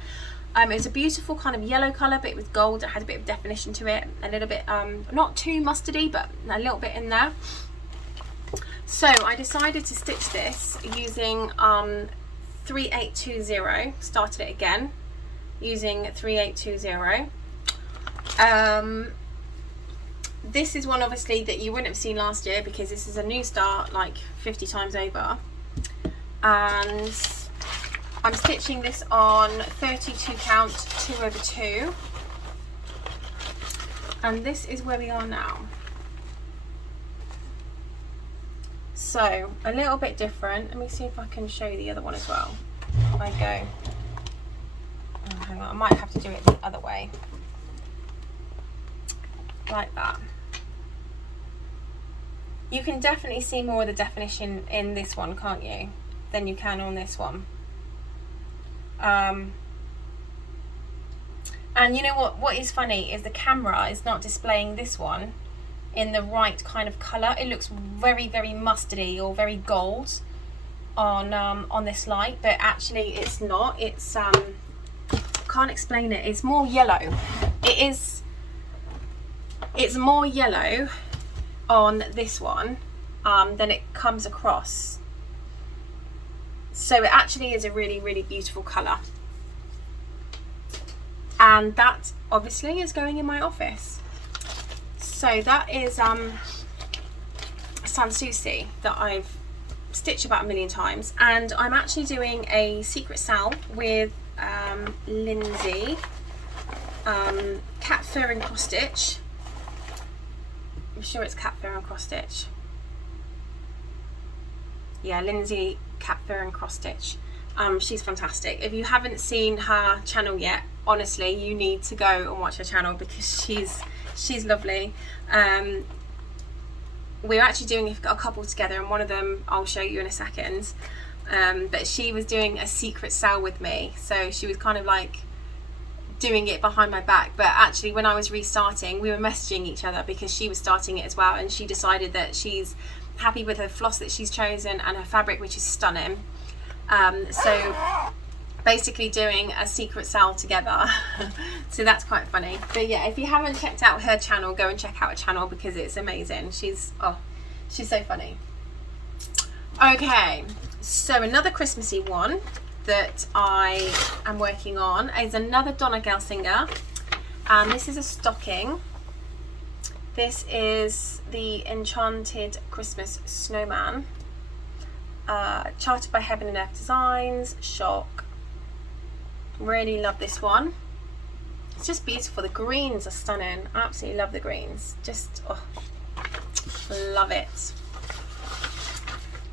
It was a beautiful kind of yellow colour, but with gold. It had a bit of definition to it, a little bit, not too mustardy, but a little bit in there. So I decided to stitch this using 3820, started it again, using 3820. This is one obviously that you wouldn't have seen last year because this is a new start like 50 times over, and I'm stitching this on 32 count 2/2, and this is where we are now. So a little bit different. Let me see if I can show you the other one as well. If I go, oh, hang on, I might have to do it the other way, like that. You can definitely see more of the definition in this one, can't you, than you can on this one. And you know what is funny is the camera is not displaying this one in the right kind of colour. It looks very, very mustardy or very gold on this light, but actually it's not. It's can't explain it. It's more yellow. It's more yellow on this one than it comes across. So it actually is a really, really beautiful colour, and that obviously is going in my office. So that is San Souci that I've stitched about a million times, and I'm actually doing a secret sal with Lindsay, cat fur and cross stitch. I'm sure it's cat fur and cross stitch. Yeah, Lindsay cat fur and cross stitch. She's fantastic. If you haven't seen her channel yet, honestly, you need to go and watch her channel because she's lovely. We're actually doing a couple together, and one of them I'll show you in a second. But she was doing a secret sal with me, so she was kind of like doing it behind my back, but actually when I was restarting, we were messaging each other because she was starting it as well, and she decided that she's happy with her floss that she's chosen and her fabric, which is stunning. So basically doing a secret sal together. So that's quite funny. But yeah, if you haven't checked out her channel, go and check out her channel because it's amazing. She's so funny. Okay, so another Christmassy one that I am working on is another Donna Gelsinger, and this is a stocking. This is the Enchanted Christmas Snowman, charted by Heaven and Earth Designs. Shock. Really love this one. It's just beautiful. The greens are stunning. I absolutely love the greens. Just love it.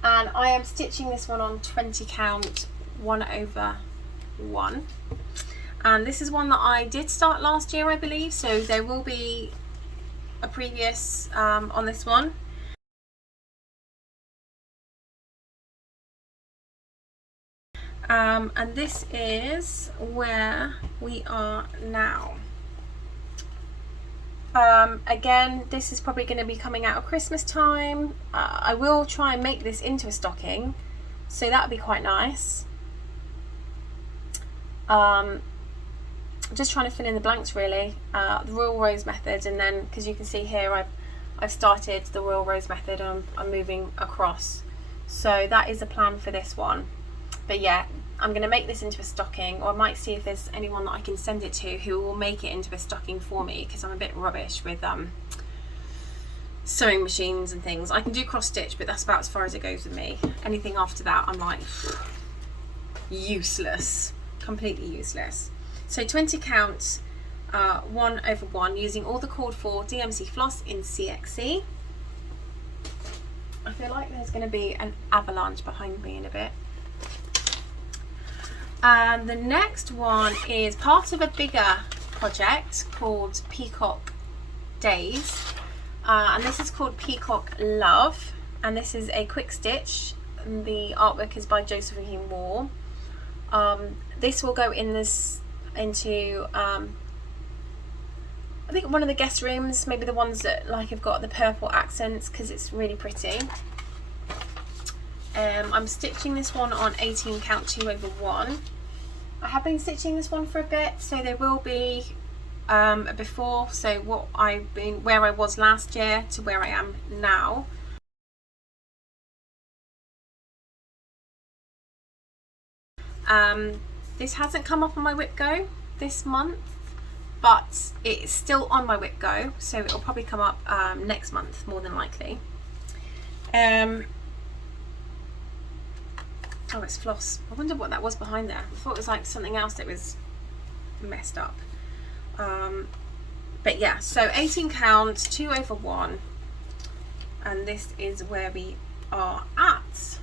And I am stitching this one on 20 count 1/1, and this is one that I did start last year, I believe, so there will be a previous on this one. And this is where we are now. Again, this is probably going to be coming out at Christmas time. I will try and make this into a stocking, so that would be quite nice. Just trying to fill in the blanks really, the Royal Rose method, and then because you can see here I've started the Royal Rose method and I'm moving across, so that is a plan for this one. But yeah, I'm going to make this into a stocking, or I might see if there's anyone that I can send it to who will make it into a stocking for me, because I'm a bit rubbish with sewing machines and things. I can do cross stitch, but that's about as far as it goes with me. Anything after that, I'm like useless, completely useless. So 20 count, 1/1, using all the called for DMC floss in CXC. I feel like there's going to be an avalanche behind me in a bit. And the next one is part of a bigger project called Peacock Days, and this is called Peacock Love, and this is a quick stitch. The artwork is by Josephine Wall. This will go in this into I think one of the guest rooms, maybe the ones that like have got the purple accents, because it's really pretty. I'm stitching this one on 18 count 2/1. I have been stitching this one for a bit, so there will be a before, so what I've been, where I was last year to where I am now. This hasn't come up on my Whip Go this month, but it's still on my Whip Go, so it'll probably come up next month, more than likely. Oh, it's floss. I wonder what that was behind there. I thought it was like something else that was messed up. But yeah, so 18 count, 2/1, and this is where we are at.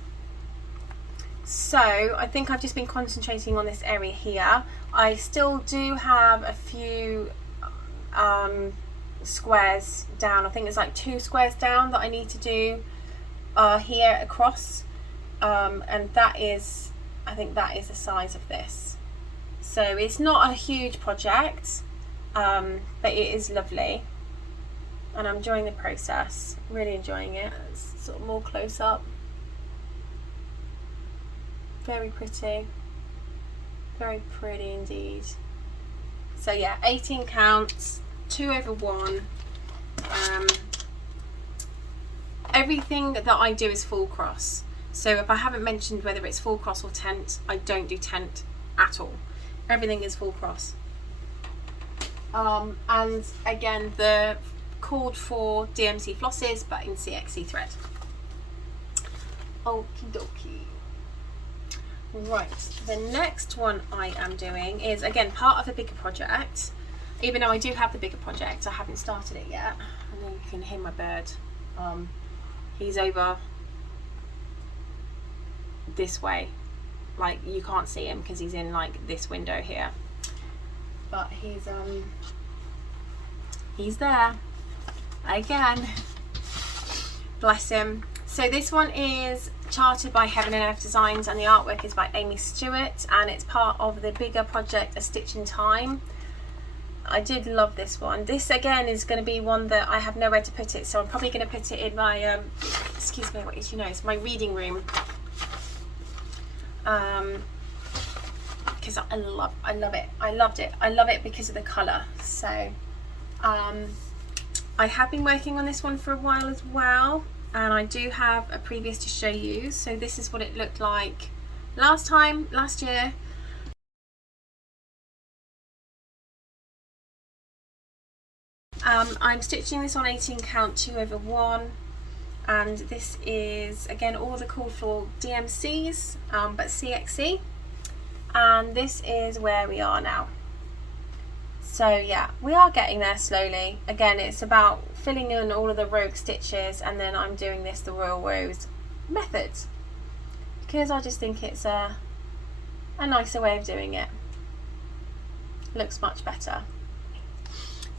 So I think I've just been concentrating on this area here. I still do have a few squares down. I think there's like 2 squares down that I need to do here across. And that is, I think that is the size of this. So it's not a huge project, but it is lovely, and I'm enjoying the process, really enjoying it. It's sort of more close up. Very pretty indeed. So yeah, 18 counts, 2/1. Everything that I do is full cross. So if I haven't mentioned whether it's full cross or tent, I don't do tent at all. Everything is full cross. And again, the called for DMC flosses, but in CXC thread. Okie dokie. Right, the next one I am doing is again part of a bigger project. Even though I do have the bigger project, I haven't started it yet. I know you can hear my bird. He's over this way, like you can't see him because he's in like this window here, but he's there again, bless him. So this one is charted by Heaven and Earth Designs, and the artwork is by Amy Stewart, and it's part of the bigger project A Stitch in Time. I did love this one. This again is going to be one that I have nowhere to put it, so I'm probably going to put it in my excuse me, what is your nose, my reading room. Because I love it. I loved it. I love it because of the colour. So I have been working on this one for a while as well, and I do have a previous to show you. So this is what it looked like last year. I'm stitching this on 18 count 2/1, and this is again all the called for DMCs, but CXC, and this is where we are now. So yeah, we are getting there slowly. Again, it's about filling in all of the rogue stitches, and then I'm doing this the Royal Rose method because I just think it's a nicer way of doing it. Looks much better.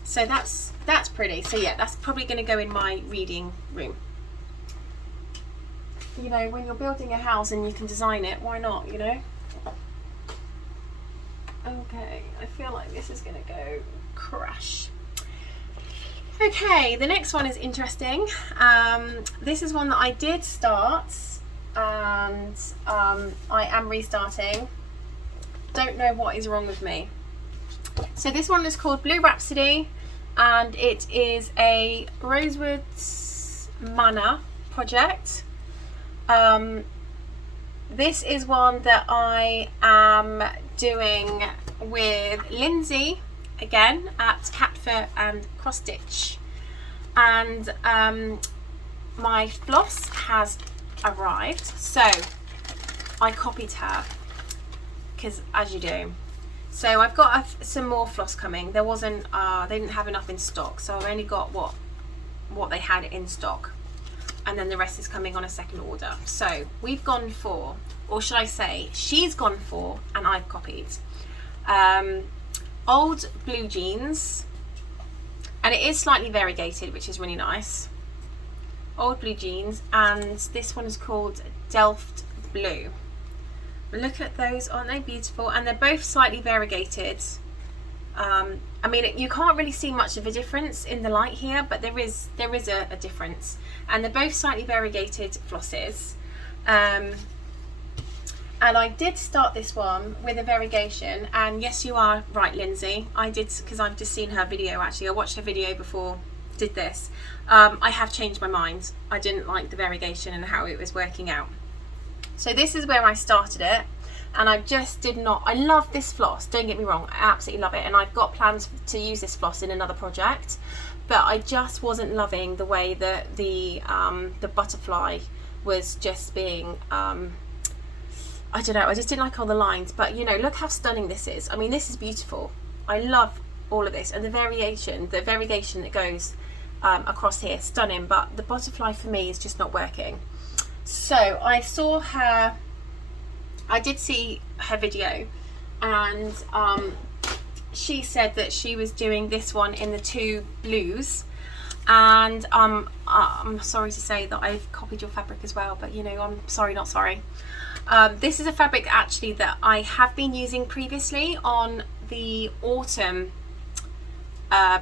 So that's pretty. So yeah, that's probably going to go in my reading room. You know, when you're building a house and you can design it, why not, you know? Okay, I feel like this is going to go crash. Okay, the next one is interesting. This is one that I did start, and I am restarting. Don't know what is wrong with me. So this one is called Blue Rhapsody, and it is a Rosewoods Manor project. This is one that I am doing with Lindsay again at Catfur and Cross Stitch. and my floss has arrived. So I copied her, because as you do. So I've got some more floss coming. There wasn't, they didn't have enough in stock, so I've only got what they had in stock, and then the rest is coming on a second order. So we've gone for, or should I say, she's gone for, and I've copied, old blue jeans, and it is slightly variegated, which is really nice. Old blue jeans, and this one is called Delft Blue. Look at those, aren't they beautiful? And they're both slightly variegated. I mean, you can't really see much of a difference in the light here, but there is a difference. And they're both slightly variegated flosses. And I did start this one with a variegation, and yes, you are right, Lindsay. I did, because I've just seen her video actually. I watched her video before I did this. I have changed my mind. I didn't like the variegation and how it was working out. So this is where I started it, and I just did not, I love this floss, don't get me wrong, I absolutely love it, and I've got plans to use this floss in another project, but I just wasn't loving the way that the butterfly was just being, I don't know, I just didn't like all the lines, but you know, look how stunning this is. I mean, this is beautiful. I love all of this, and the variegation that goes across here, stunning, but the butterfly for me is just not working. So I saw her, I did see her video, and she said that she was doing this one in the 2 blues, and I'm sorry to say that I've copied your fabric as well, but you know, I'm sorry not sorry. This is a fabric actually that I have been using previously on the autumn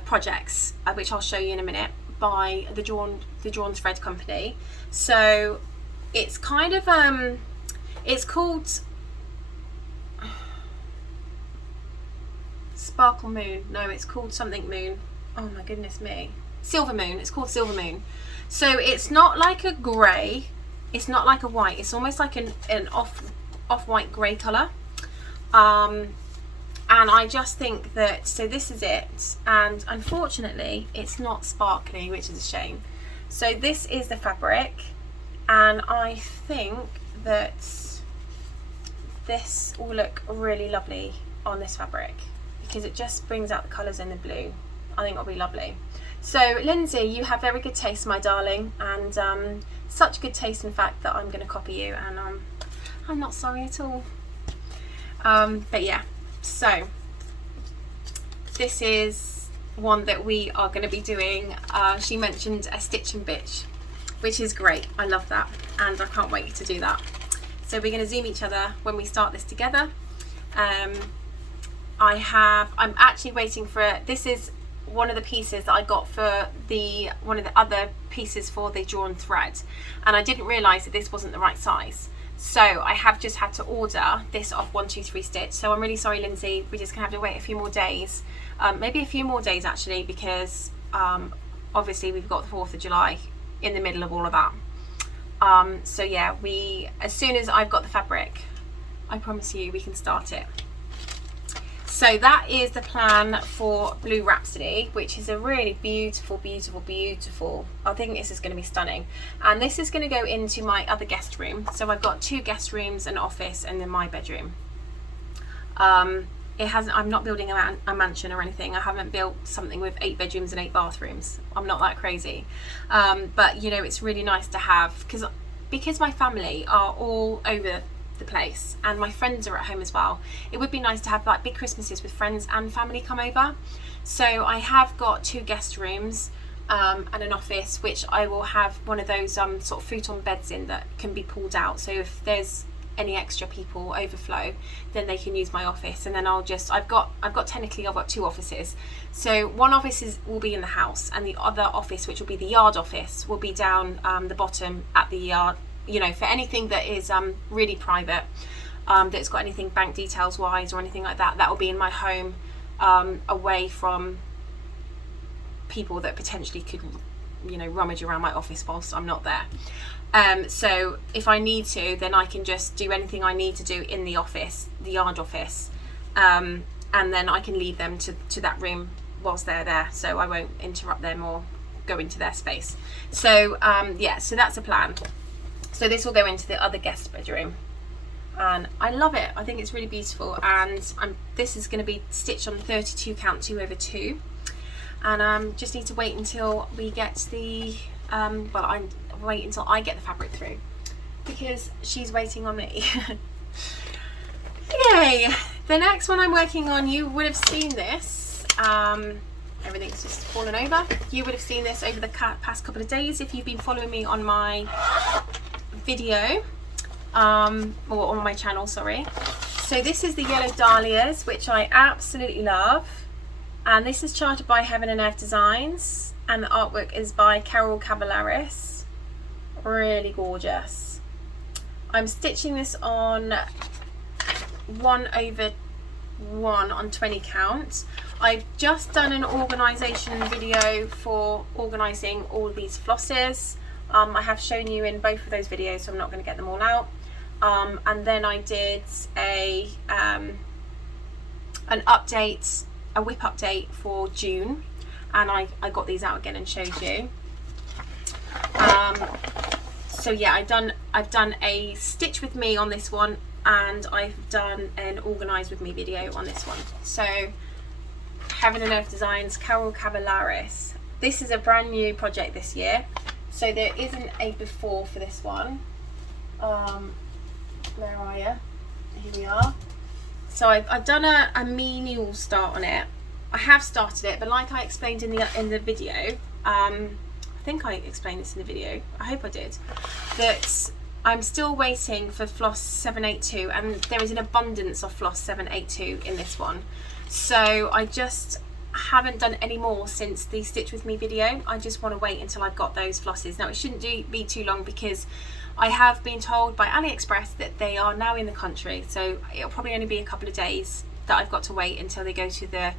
projects, which I'll show you in a minute, by the Drawn Thread company. So it's kind of it's called Sparkle Moon. No, it's called something Moon. Oh my goodness me. Silver Moon. It's called Silver Moon. So it's not like a grey, it's not like a white, it's almost like an off-white grey colour. And I just think that, so this is it, and unfortunately it's not sparkly, which is a shame. So this is the fabric, and I think that this will look really lovely on this fabric because it just brings out the colours in the blue. I think it'll be lovely. So Lindsay, you have very good taste, my darling, and such good taste in fact that I'm going to copy you, and I'm not sorry at all. But yeah, so this is one that we are going to be doing. She mentioned a stitch and bitch, which is great. I love that, and I can't wait to do that. So we're going to Zoom each other when we start this together. I'm actually waiting for it. This is one of the pieces that I got for one of the other pieces for the Drawn Thread, and I didn't realise that this wasn't the right size. So I have just had to order this off 123 Stitch. So I'm really sorry, Lindsay, we're just gonna have to wait a few more days, maybe a few more days actually, because obviously we've got the 4th of July in the middle of all of that. So yeah, as soon as I've got the fabric, I promise you we can start it. So that is the plan for Blue Rhapsody, which is a really beautiful, beautiful, beautiful. I think this is going to be stunning. And this is going to go into my other guest room. So I've got 2 guest rooms, an office, and then my bedroom. I'm not building a mansion or anything. I haven't built something with 8 bedrooms and 8 bathrooms. I'm not that crazy. But you know, it's really nice to have, because my family are all over the place and my friends are at home as well. It would be nice to have like big Christmases with friends and family come over. So I have got 2 guest rooms and an office, which I will have one of those sort of futon beds in that can be pulled out. So if there's any extra people overflow, then they can use my office. And then I've got 2 offices. So one office will be in the house, and the other office, which will be the yard office, will be down the bottom at the yard. You know, for anything that is really private, that's got anything bank details wise or anything like that, that will be in my home, away from people that potentially could, you know, rummage around my office whilst I'm not there. So if I need to, then I can just do anything I need to do in the office, the yard office, and then I can leave them to that room whilst they're there, so I won't interrupt them or go into their space. So yeah, so that's a plan. So this will go into the other guest bedroom, and I love it. I think it's really beautiful, and this is going to be stitched on 32 count 2/2, and just need to wait until we get the wait until I get the fabric through, because she's waiting on me. Yay! The next one I'm working on, you would have seen this. Everything's just fallen over. You would have seen this over the past couple of days if you've been following me on my video, or on my channel, sorry. So this is the yellow dahlias, which I absolutely love, and this is charted by Heaven and Earth Designs, and the artwork is by Carol Cavallaris. Really gorgeous. I'm stitching this on 1/1 on 20 count. I've just done an organisation video for organising all these flosses. I have shown you in both of those videos, so I'm not going to get them all out. And then I did an update, a whip update for June, and I got these out again and showed you. So yeah, I've done a stitch with me on this one, and I've done an organise with me video on this one. So Heaven and Earth Designs, Carol Cavallaris. This is a brand new project this year, so there isn't a before for this one. Where are you? Here we are. So I've done a menial start on it. I have started it, but like I explained in the video, I think I explained this in the video, I hope I did, that I'm still waiting for floss 782, and there is an abundance of floss 782 in this one. So I just haven't done any more since the Stitch With Me video. I just want to wait until I've got those flosses. Now it shouldn't be too long, because I have been told by AliExpress that they are now in the country, so it'll probably only be a couple of days that I've got to wait until they go to the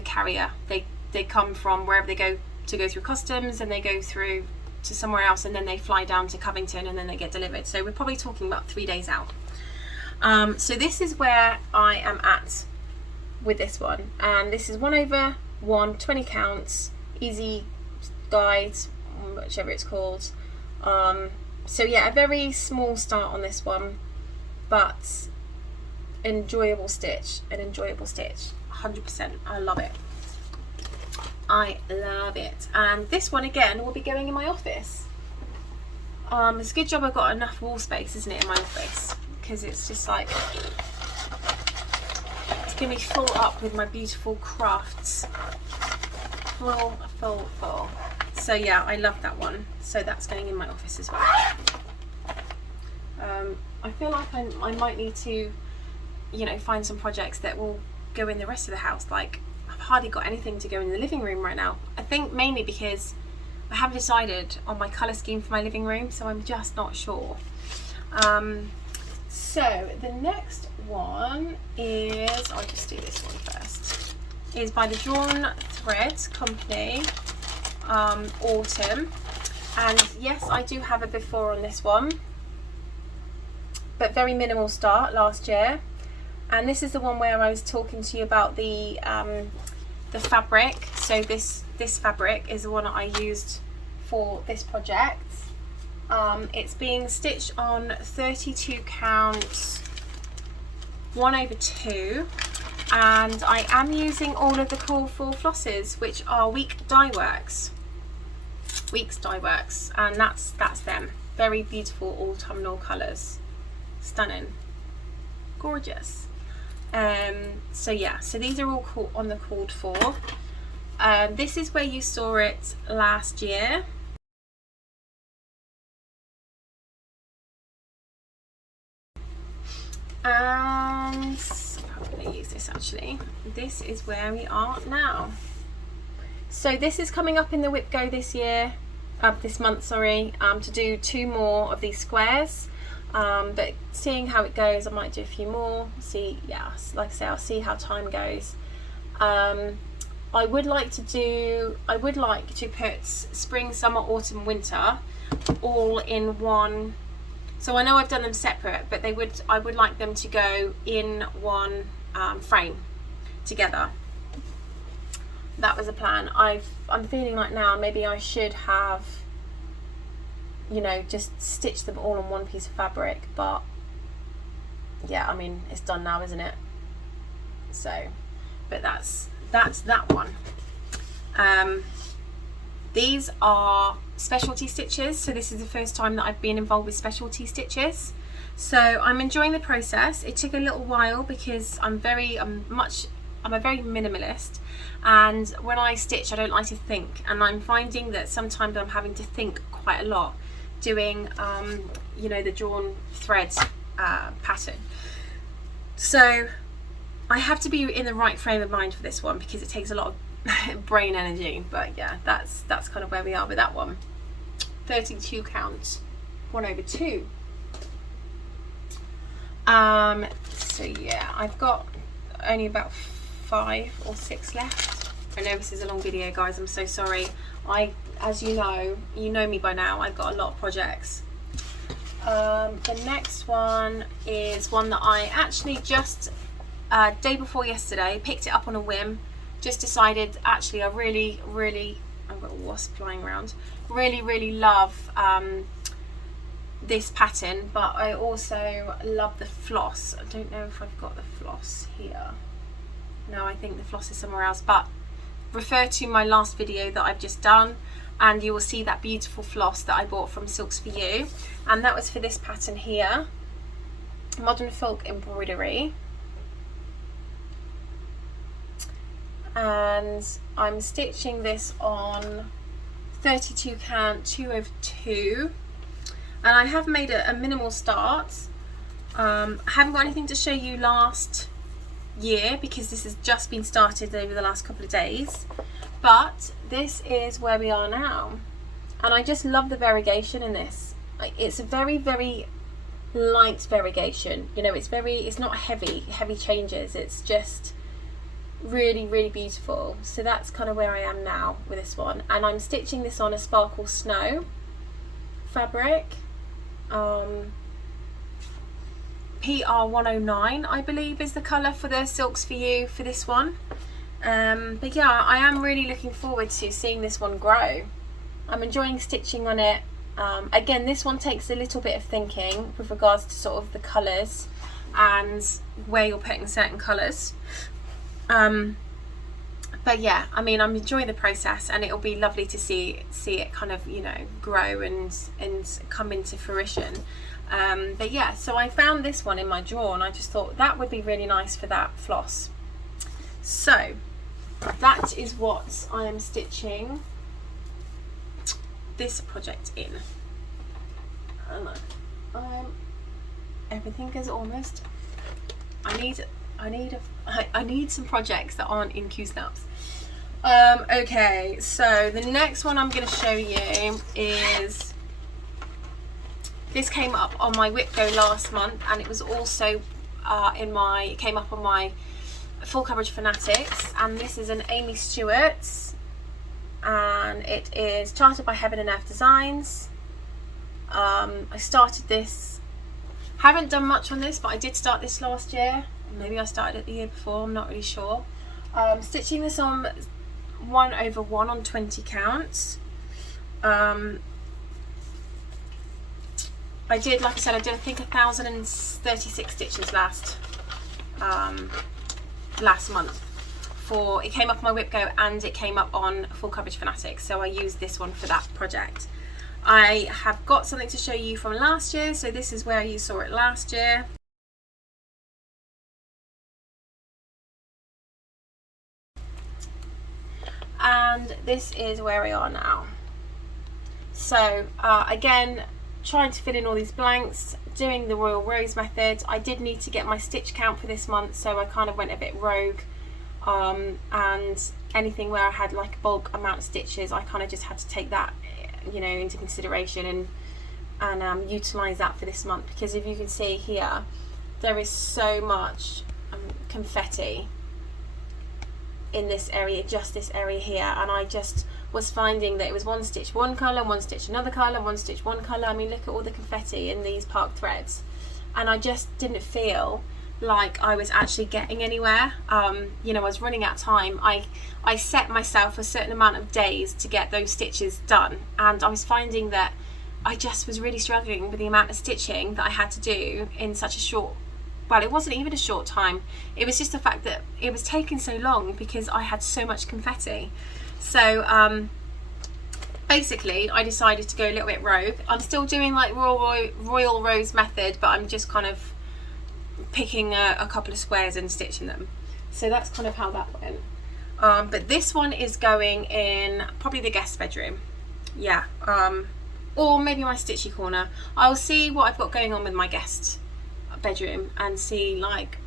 carrier. They come from wherever they go to go through customs, and they go through to somewhere else, and then they fly down to Covington, and then they get delivered. So we're probably talking about 3 days out. So this is where I am at with this one, and this is 1/1 20 counts, easy guide, whichever it's called. So yeah, a very small start on this one, but enjoyable stitch, 100%. I love it. I love it. And this one again will be going in my office. It's a good job I've got enough wall space, isn't it, in my office, because it's just like, it's gonna be full up with my beautiful crafts. Full. So yeah, I love that one. So that's going in my office as well. I feel like I might need to, you know, find some projects that will go in the rest of the house. Like, I've hardly got anything to go in the living room right now. I think mainly because I haven't decided on my colour scheme for my living room, so I'm just not sure. So the next one is, I'll just do this one first, is by the Drawn Thread Company, Autumn. And yes, I do have a before on this one, but very minimal start last year. And this is the one where I was talking to you about the fabric. So this fabric is the one that I used for this project. It's being stitched on 32 counts 1/2, and I am using all of the Cool Fall flosses, which are Weeks Dye Works, and that's them. Very beautiful autumnal colours, stunning, gorgeous. So yeah, so these are all on the called for. This is where you saw it last year. And I'm going to use this actually. This is where we are now. So this is coming up in the Whip Go this month, sorry, to do 2 more of these squares. But seeing how it goes, I might do a few more. See, yeah, like I say, I'll see how time goes. I would like to put spring, summer, autumn, winter all in one. So I know I've done them separate, but I would like them to go in one frame together. that was a plan. I'm feeling like now maybe I should have, you know, just stitch them all on one piece of fabric, but yeah, I mean, it's done now, isn't it? So, but that's that one. These are specialty stitches, so this is the first time that I've been involved with specialty stitches, so I'm enjoying the process. It took a little while because I'm a very minimalist, and when I stitch I don't like to think, and I'm finding that sometimes I'm having to think quite a lot doing you know, the drawn threads pattern. So I have to be in the right frame of mind for this one because it takes a lot of brain energy. But yeah, that's kind of where we are with that one. 32 count, 1/2. So yeah, I've got only about 5 or 6 left. I know this is a long video, guys, I'm so sorry. As you know me by now, I've got a lot of projects. The next one is one that I actually just day before yesterday picked it up on a whim. Just decided, actually, I really, I've got a wasp flying around, really love this pattern, but I also love the floss. I don't know if I've got the floss here. No, I think the floss is somewhere else, but refer to my last video that I've just done and you will see that beautiful floss that I bought from Silks For You, and that was for this pattern here, Modern Folk Embroidery. And I'm stitching this on 32 count, 2/2, and I have made a minimal start. I haven't got anything to show you last year because this has just been started over the last couple of days, but this is where we are now, and I just love the variegation in this. It's a very light variegation, you know, it's not heavy changes, it's just really beautiful. So that's kind of where I am now with this one, and I'm stitching this on a Sparkle Snow fabric, PR 109 I believe is the colour for the Silks For You for this one. But yeah, I am really looking forward to seeing this one grow. I'm enjoying stitching on it. Again, this one takes a little bit of thinking with regards to sort of the colours and where you're putting certain colours. But yeah, I mean, I'm enjoying the process, and it'll be lovely to see it kind of, you know, grow and come into fruition. But yeah, so I found this one in my drawer and I just thought that would be really nice for that floss. So that is what I am stitching this project in. Everything is almost. I need some projects that aren't in Q-snaps. Okay, so the next one I'm going to show you is, this came up on my Whip Go last month, and it was also it came up on my Full Coverage Fanatics, and this is an Amy Stewart's, and it is charted by Heaven and Earth Designs. I started this, haven't done much on this, but I did start this last year. Maybe I started it the year before, I'm not really sure. Stitching this on 1/1 on 20 counts. I did, like I said, I think 1,036 stitches last month. It came up on my Whip Go and it came up on Full Coverage Fanatics, so I used this one for that project. I have got something to show you from last year, so this is where you saw it last year. And this is where we are now. So again, trying to fit in all these blanks, doing the Royal Rose method. I did need to get my stitch count for this month, so I kind of went a bit rogue, and anything where I had like a bulk amount of stitches, I kind of just had to take that, you know, into consideration and utilize that for this month, because if you can see here, there is so much confetti in this area, just this area here, and I just was finding that it was one stitch one colour, one stitch another colour, one stitch one colour. I mean, look at all the confetti in these park threads, and I just didn't feel like I was actually getting anywhere. You know, I was running out of time. I set myself a certain amount of days to get those stitches done, and I was finding that I just was really struggling with the amount of stitching that I had to do in such a short, well, it wasn't even a short time. It was just the fact that it was taking so long because I had so much confetti. So basically I decided to go a little bit rogue. I'm still doing like Royal Rose method, but I'm just kind of picking a couple of squares and stitching them. So that's kind of how that went. But this one is going in probably the guest bedroom. Yeah. Or maybe my stitchy corner. I'll see what I've got going on with my guest bedroom and see, like,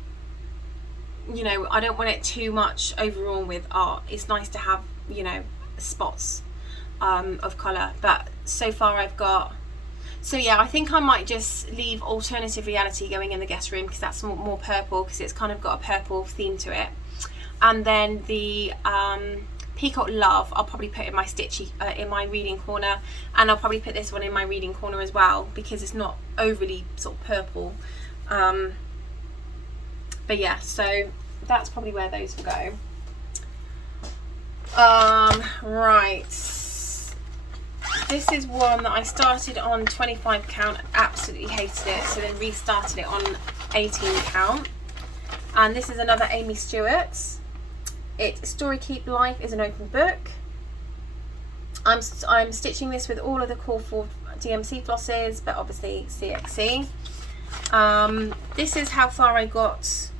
you know, I don't want it too much overall with art. It's nice to have, you know, spots of colour, but so far I've got, so yeah, I think I might just leave Alternative Reality going in the guest room because that's more purple, because it's kind of got a purple theme to it. And then the Peacock Love I'll probably put in my stitchy in my reading corner, and I'll probably put this one in my reading corner as well because it's not overly sort of purple. But yeah, so that's probably where those will go. Right, this is one that I started on 25 count, absolutely hated it, so then restarted it on 18 count. And this is another Amy Stewart's. Story Keep Life is an open book. I'm stitching this with all of the Call for DMC flosses, but obviously CXC. This is how far I got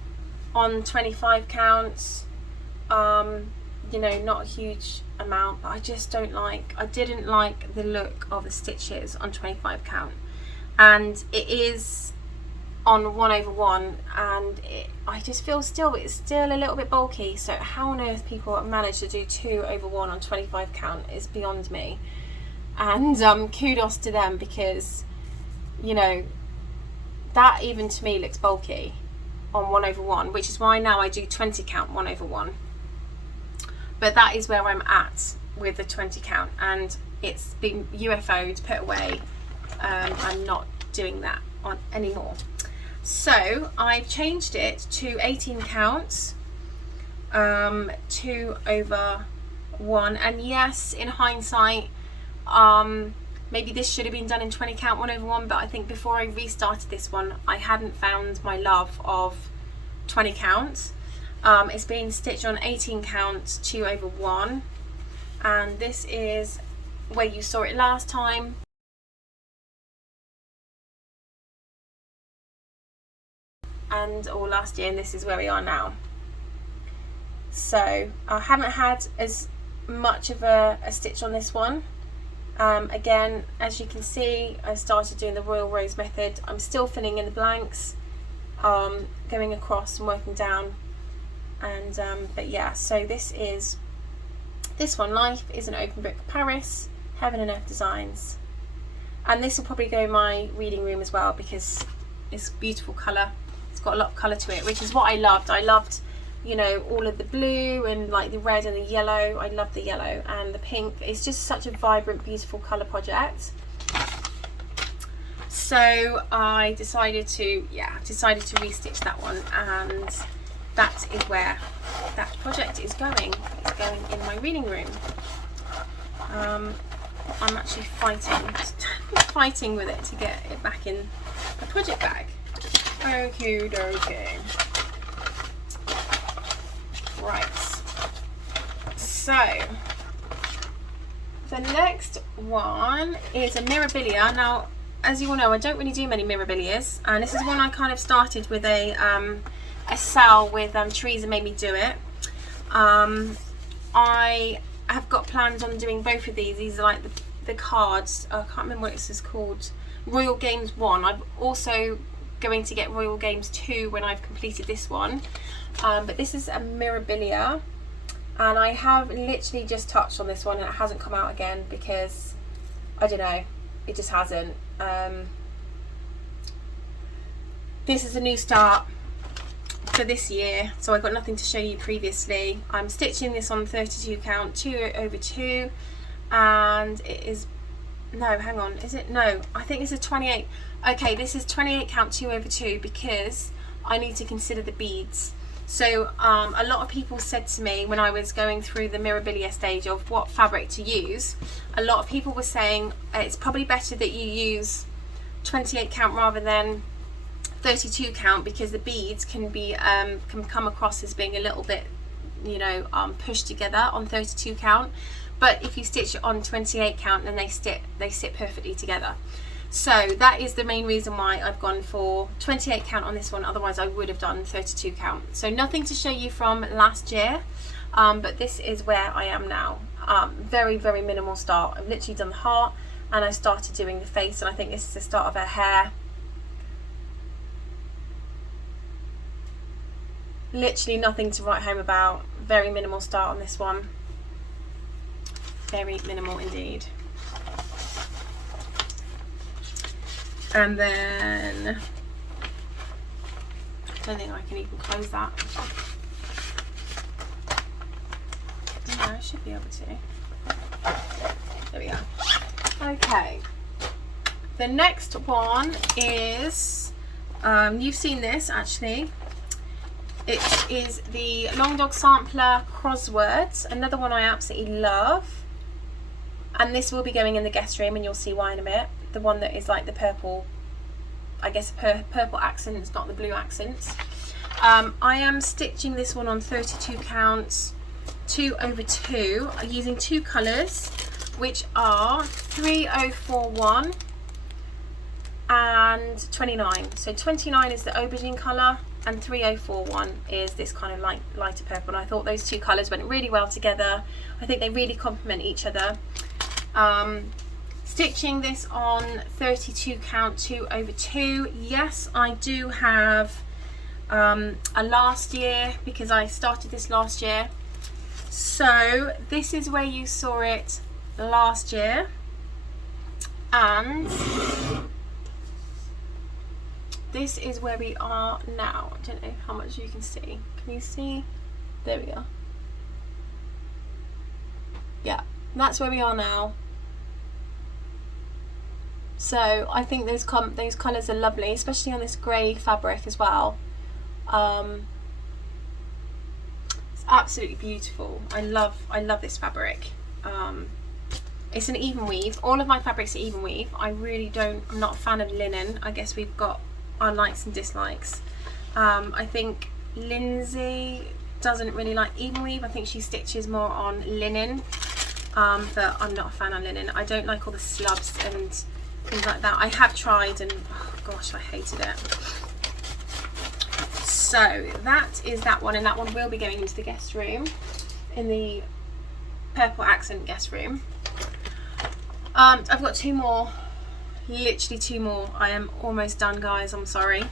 on 25 counts. You know, not a huge amount, but I just didn't like the look of the stitches on 25 count. And it is on 1/1, and I just feel it's still a little bit bulky. So how on earth people have managed to do 2/1 on 25 count is beyond me. And kudos to them, because, you know, that even to me looks bulky on 1/1, which is why now I do 20 count 1/1. But that is where I'm at with the 20 count, and it's been UFO'd, put away. I'm not doing that on anymore. So I've changed it to 18 counts, 2/1, and yes, in hindsight, maybe this should have been done in 20 count 1/1, but I think before I restarted this one, I hadn't found my love of 20 counts. It's been stitched on 18 counts 2/1, and this is where you saw it last time. Or last year, and this is where we are now. So I haven't had as much of a stitch on this one. Again, as you can see, I started doing the Royal Rose method. I'm still filling in the blanks, going across and working down. And but yeah, so this one, Life is an Open Book, Paris, Heaven and Earth Designs. And this will probably go in my reading room as well because it's beautiful colour. It's got a lot of colour to it, which is what I loved. I loved, you know, all of the blue and like the red and the yellow. I love the yellow and the pink. It's just such a vibrant, beautiful colour project. So I decided to restitch that one, and that is where that project is going. It's going in my reading room. I'm actually fighting with it to get it back in the project bag. Okie dokie. Right. So the next one is a Mirabilia. Now, as you all know, I don't really do many Mirabilias, and this is one I kind of started with a cell with Teresa made me do it. I have got plans on doing both of these. These are like the cards. I can't remember what this is called. Royal Games 1. I'm also going to get Royal Games 2 when I've completed this one. But this is a Mirabilia, and I have literally just touched on this one, and it hasn't come out again because I don't know, it just hasn't. This is a new start for this year, so I've got nothing to show you previously. I'm stitching this on 32 count 2/2, and it is, no, hang on, is it? No, I think this is 28. Okay, this is 28 count 2/2 because I need to consider the beads. So a lot of people said to me when I was going through the Mirabilia stage of what fabric to use, a lot of people were saying it's probably better that you use 28 count rather than 32 count, because the beads can be can come across as being a little bit, you know, pushed together on 32 count. But if you stitch it on 28 count, then they sit perfectly together. So that is the main reason why I've gone for 28 count on this one. Otherwise I would have done 32 count. So nothing to show you from last year, but this is where I am now. Very, very minimal start. I've literally done the heart and I started doing the face, and I think this is the start of her hair. Literally nothing to write home about. Very minimal start on this one. Very minimal indeed. And then I don't think I can even close that. No, I should be able to. There we go. Okay. The next one is you've seen this actually. It is the Long Dog Sampler Crosswords, another one I absolutely love. And this will be going in the guest room, and you'll see why in a minute. The one that is like the purple, I guess purple accents, not the blue accents. I am stitching this one on 32 counts, 2/2, using two colours, which are 3041 and 29. So 29 is the aubergine colour, and 3041 is this kind of lighter purple. And I thought those two colours went really well together. I think they really complement each other. Stitching this on 32 count, 2/2. Yes, I do have a last year, because I started this last year. So this is where you saw it last year, and this is where we are now. I don't know how much you can see. Can you see? There we are. Yeah, that's where we are now. So I think those colours are lovely, especially on this grey fabric as well. It's absolutely beautiful. I love this fabric. It's an even weave. All of my fabrics are even weave. I'm not a fan of linen. I guess we've got our likes and dislikes. I think Lindsay doesn't really like even weave. I think she stitches more on linen, but I'm not a fan of linen. I don't like all the slubs and things like that. I have tried, and oh gosh, I hated it. So that is that one, and that one will be going into the guest room, in the purple accent guest room. I've got two more, literally two more. I am almost done, guys, I'm sorry.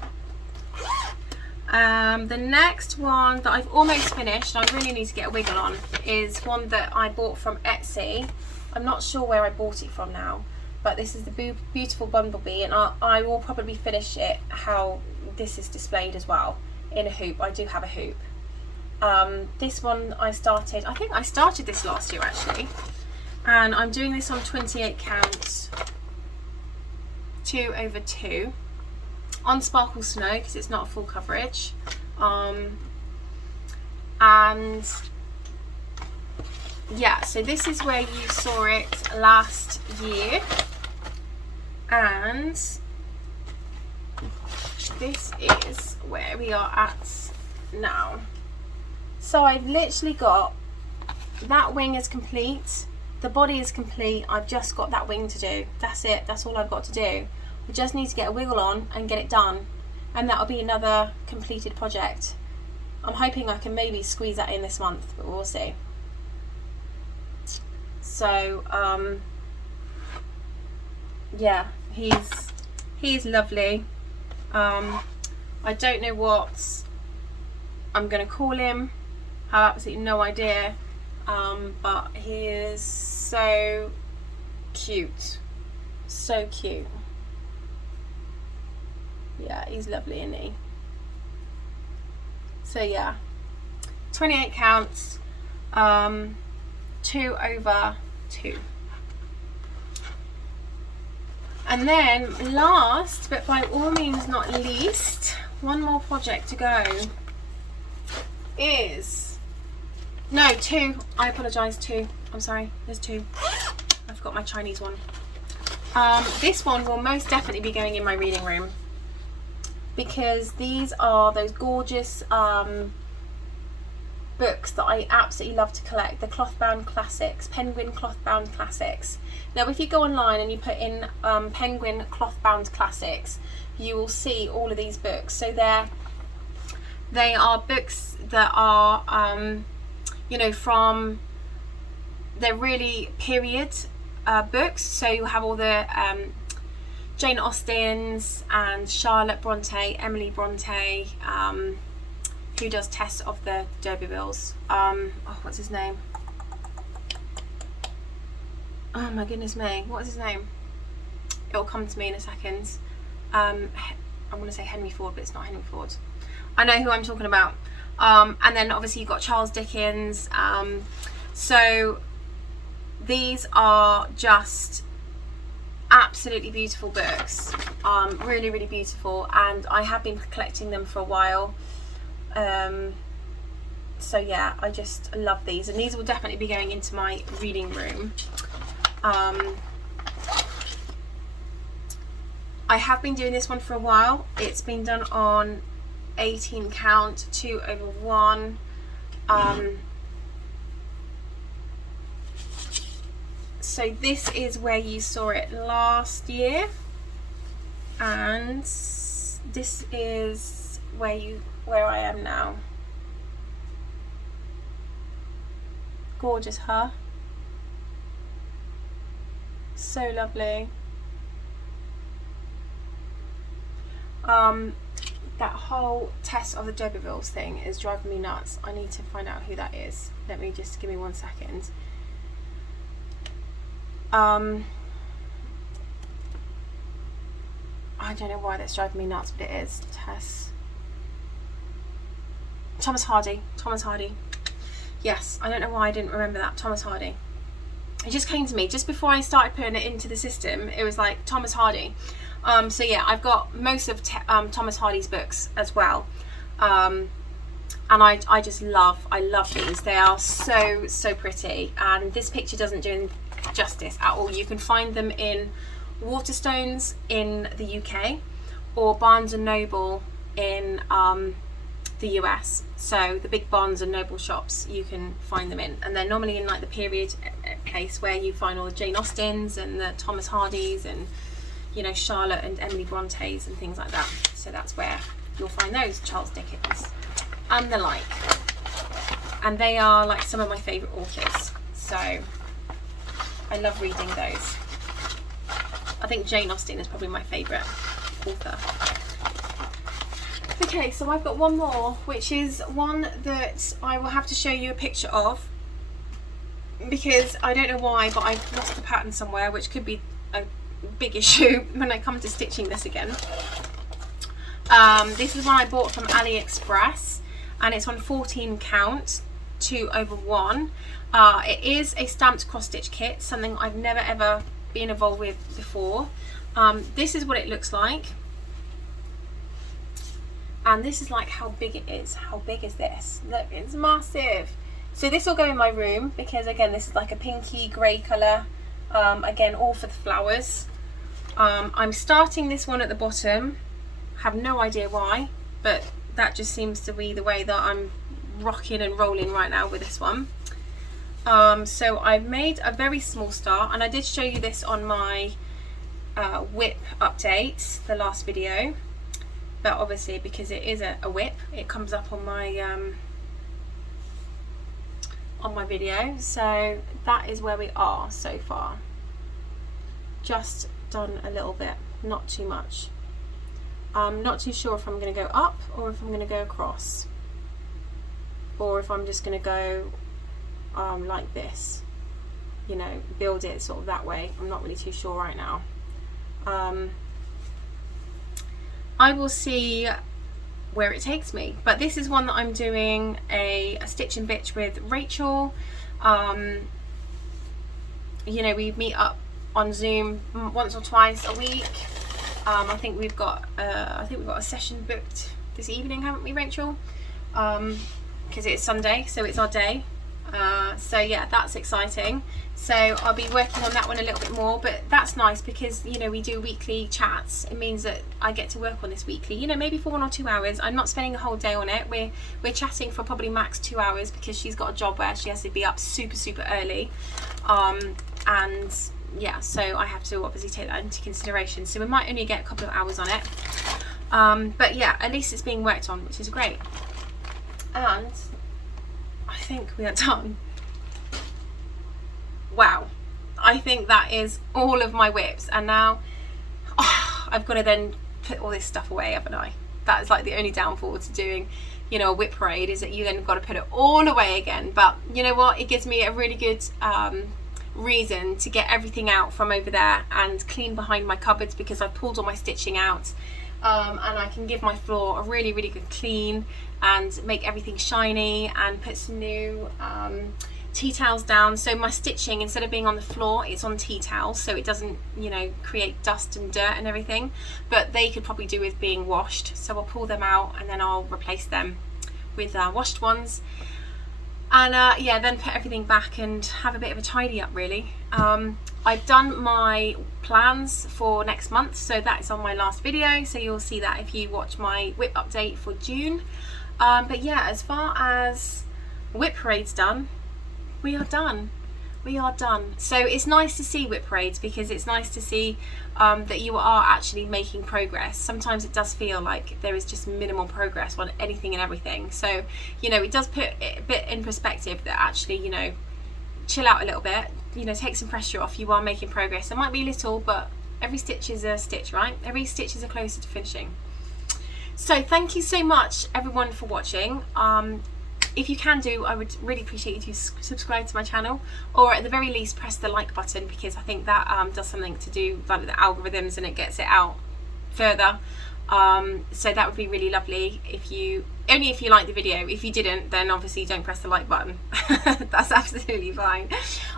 The next one that I've almost finished, and I really need to get a wiggle on, is one that I bought from Etsy. I'm not sure where I bought it from now, but this is the Beautiful Bumblebee, and I will probably finish it how this is displayed as well, in a hoop. I do have a hoop. This one I think I started this last year actually, and I'm doing this on 28 counts, 2/2, on Sparkle Snow, because it's not a full coverage. And yeah, so this is where you saw it last year, and this is where we are at now. So I've literally got that wing is complete, the body is complete. I've just got that wing to do. That's it. That's all I've got to do. We just need to get a wiggle on and get it done, and that'll be another completed project. I'm hoping I can maybe squeeze that in this month, but we'll see. So yeah, he's lovely. I don't know what I'm gonna call him. I have absolutely no idea, but he is so cute, so cute. Yeah, he's lovely, isn't he? So yeah, 28 counts, 2/2. And then last, but by all means not least, one more project to go is, no, two, I apologise, two, I'm sorry, there's two. I've got my Chinese one. This one will most definitely be going in my reading room, because these are those gorgeous books that I absolutely love to collect, the cloth-bound classics, Penguin cloth-bound classics. Now if you go online and you put in Penguin cloth-bound classics, you will see all of these books. So they are books that are you know, from, they're really period books. So you have all the Jane Austen's and Charlotte Bronte, Emily Bronte, who does Tess of the D'Urbervilles. Oh, what's his name? Oh my goodness me, what's his name? It'll come to me in a second. I'm going to say Henry Ford, but it's not Henry Ford. I know who I'm talking about. And then obviously you've got Charles Dickens. So these are just absolutely beautiful books. Really, really beautiful. And I have been collecting them for a while. So yeah, I just love these, and these will definitely be going into my reading room. I have been doing this one for a while. It's been done on 18 count, 2/1. So this is where you saw it last year, and this is where I am now. Gorgeous, huh? So lovely. That whole Tess of the D'Urbervilles thing is driving me nuts. I need to find out who that is. Let me just, give me 1 second. I don't know why that's driving me nuts, but it is. Tess. Thomas Hardy. Thomas Hardy. Yes, I don't know why I didn't remember that. Thomas Hardy. It just came to me just before I started putting it into the system. It was like Thomas Hardy. So yeah, I've got most of Thomas Hardy's books as well. And I just love these. They are so pretty, and this picture doesn't do justice at all. You can find them in Waterstones in the UK or Barnes and Noble in the US. So the big Barnes and Noble shops, you can find them in, and they're normally in like the period place where you find all the Jane Austens and the Thomas Hardys and, you know, Charlotte and Emily Brontes and things like that. So that's where you'll find those, Charles Dickens and the like. And they are like some of my favourite authors, so I love reading those. I think Jane Austen is probably my favourite author. Okay, so I've got one more, which is one that I will have to show you a picture of, because I don't know why, but I've lost the pattern somewhere, which could be a big issue when I come to stitching this again. This is one I bought from AliExpress, and it's on 14 count, 2/1. It is a stamped cross stitch kit, something I've never ever been involved with before. This is what it looks like, and this is like how big it is. How big is this? Look, it's massive. So this will go in my room, because again, this is like a pinky grey colour, again all for the flowers. I'm starting this one at the bottom, have no idea why, but that just seems to be the way that I'm rocking and rolling right now with this one. So I've made a very small star, and I did show you this on my whip update, the last video, but obviously because it is a whip, it comes up on my video. So that is where we are so far. Just done a little bit, not too much. I'm not too sure if I'm going to go up or if I'm going to go across, or if I'm just going to go like this, you know, build it sort of that way. I'm not really too sure right now. I will see where it takes me, but this is one that I'm doing a stitch and bitch with Rachel. You know, we meet up on Zoom once or twice a week. I think we've got a session booked this evening, haven't we, Rachel? Because it's Sunday, so it's our day. So yeah, that's exciting. So I'll be working on that one a little bit more, but that's nice because, you know, we do weekly chats. It means that I get to work on this weekly, you know, maybe for 1 or 2 hours. I'm not spending a whole day on it. We're chatting for probably max 2 hours because she's got a job where she has to be up super early. And yeah, so I have to obviously take that into consideration. So we might only get a couple of hours on it. But yeah, at least it's being worked on, which is great. And I think we are done. Wow, I think that is all of my whips, and now I've got to then put all this stuff away, haven't I? That is like the only downfall to doing, you know, a whip parade, is that you then got to put it all away again. But you know what, it gives me a really good reason to get everything out from over there and clean behind my cupboards, because I've pulled all my stitching out. And I can give my floor a really good clean and make everything shiny, and put some new tea towels down. So my stitching, instead of being on the floor, it's on tea towels, so it doesn't, you know, create dust and dirt and everything. But they could probably do with being washed, so I'll pull them out and then I'll replace them with washed ones. And yeah, then put everything back and have a bit of a tidy up, really. I've done my plans for next month, so that is on my last video, so you'll see that if you watch my whip update for June. But yeah, as far as whip parade's done, we are done. So it's nice to see whip parades, because it's nice to see that you are actually making progress. Sometimes it does feel like there is just minimal progress on anything and everything. So, you know, it does put it a bit in perspective that actually, you know, chill out a little bit, you know, take some pressure off. You are making progress. It might be little, but every stitch is a stitch, right? Every stitch is a closer to finishing. So thank you so much, everyone, for watching. If you can do, I would really appreciate you to subscribe to my channel, or at the very least press the like button, because I think that does something to do like with the algorithms, and it gets it out further. So that would be really lovely if you like the video. If you didn't, then obviously don't press the like button. That's absolutely fine.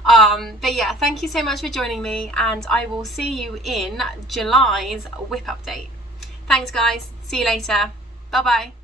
But yeah, thank you so much for joining me, and I will see you in July's whip update. Thanks guys, see you later, bye bye.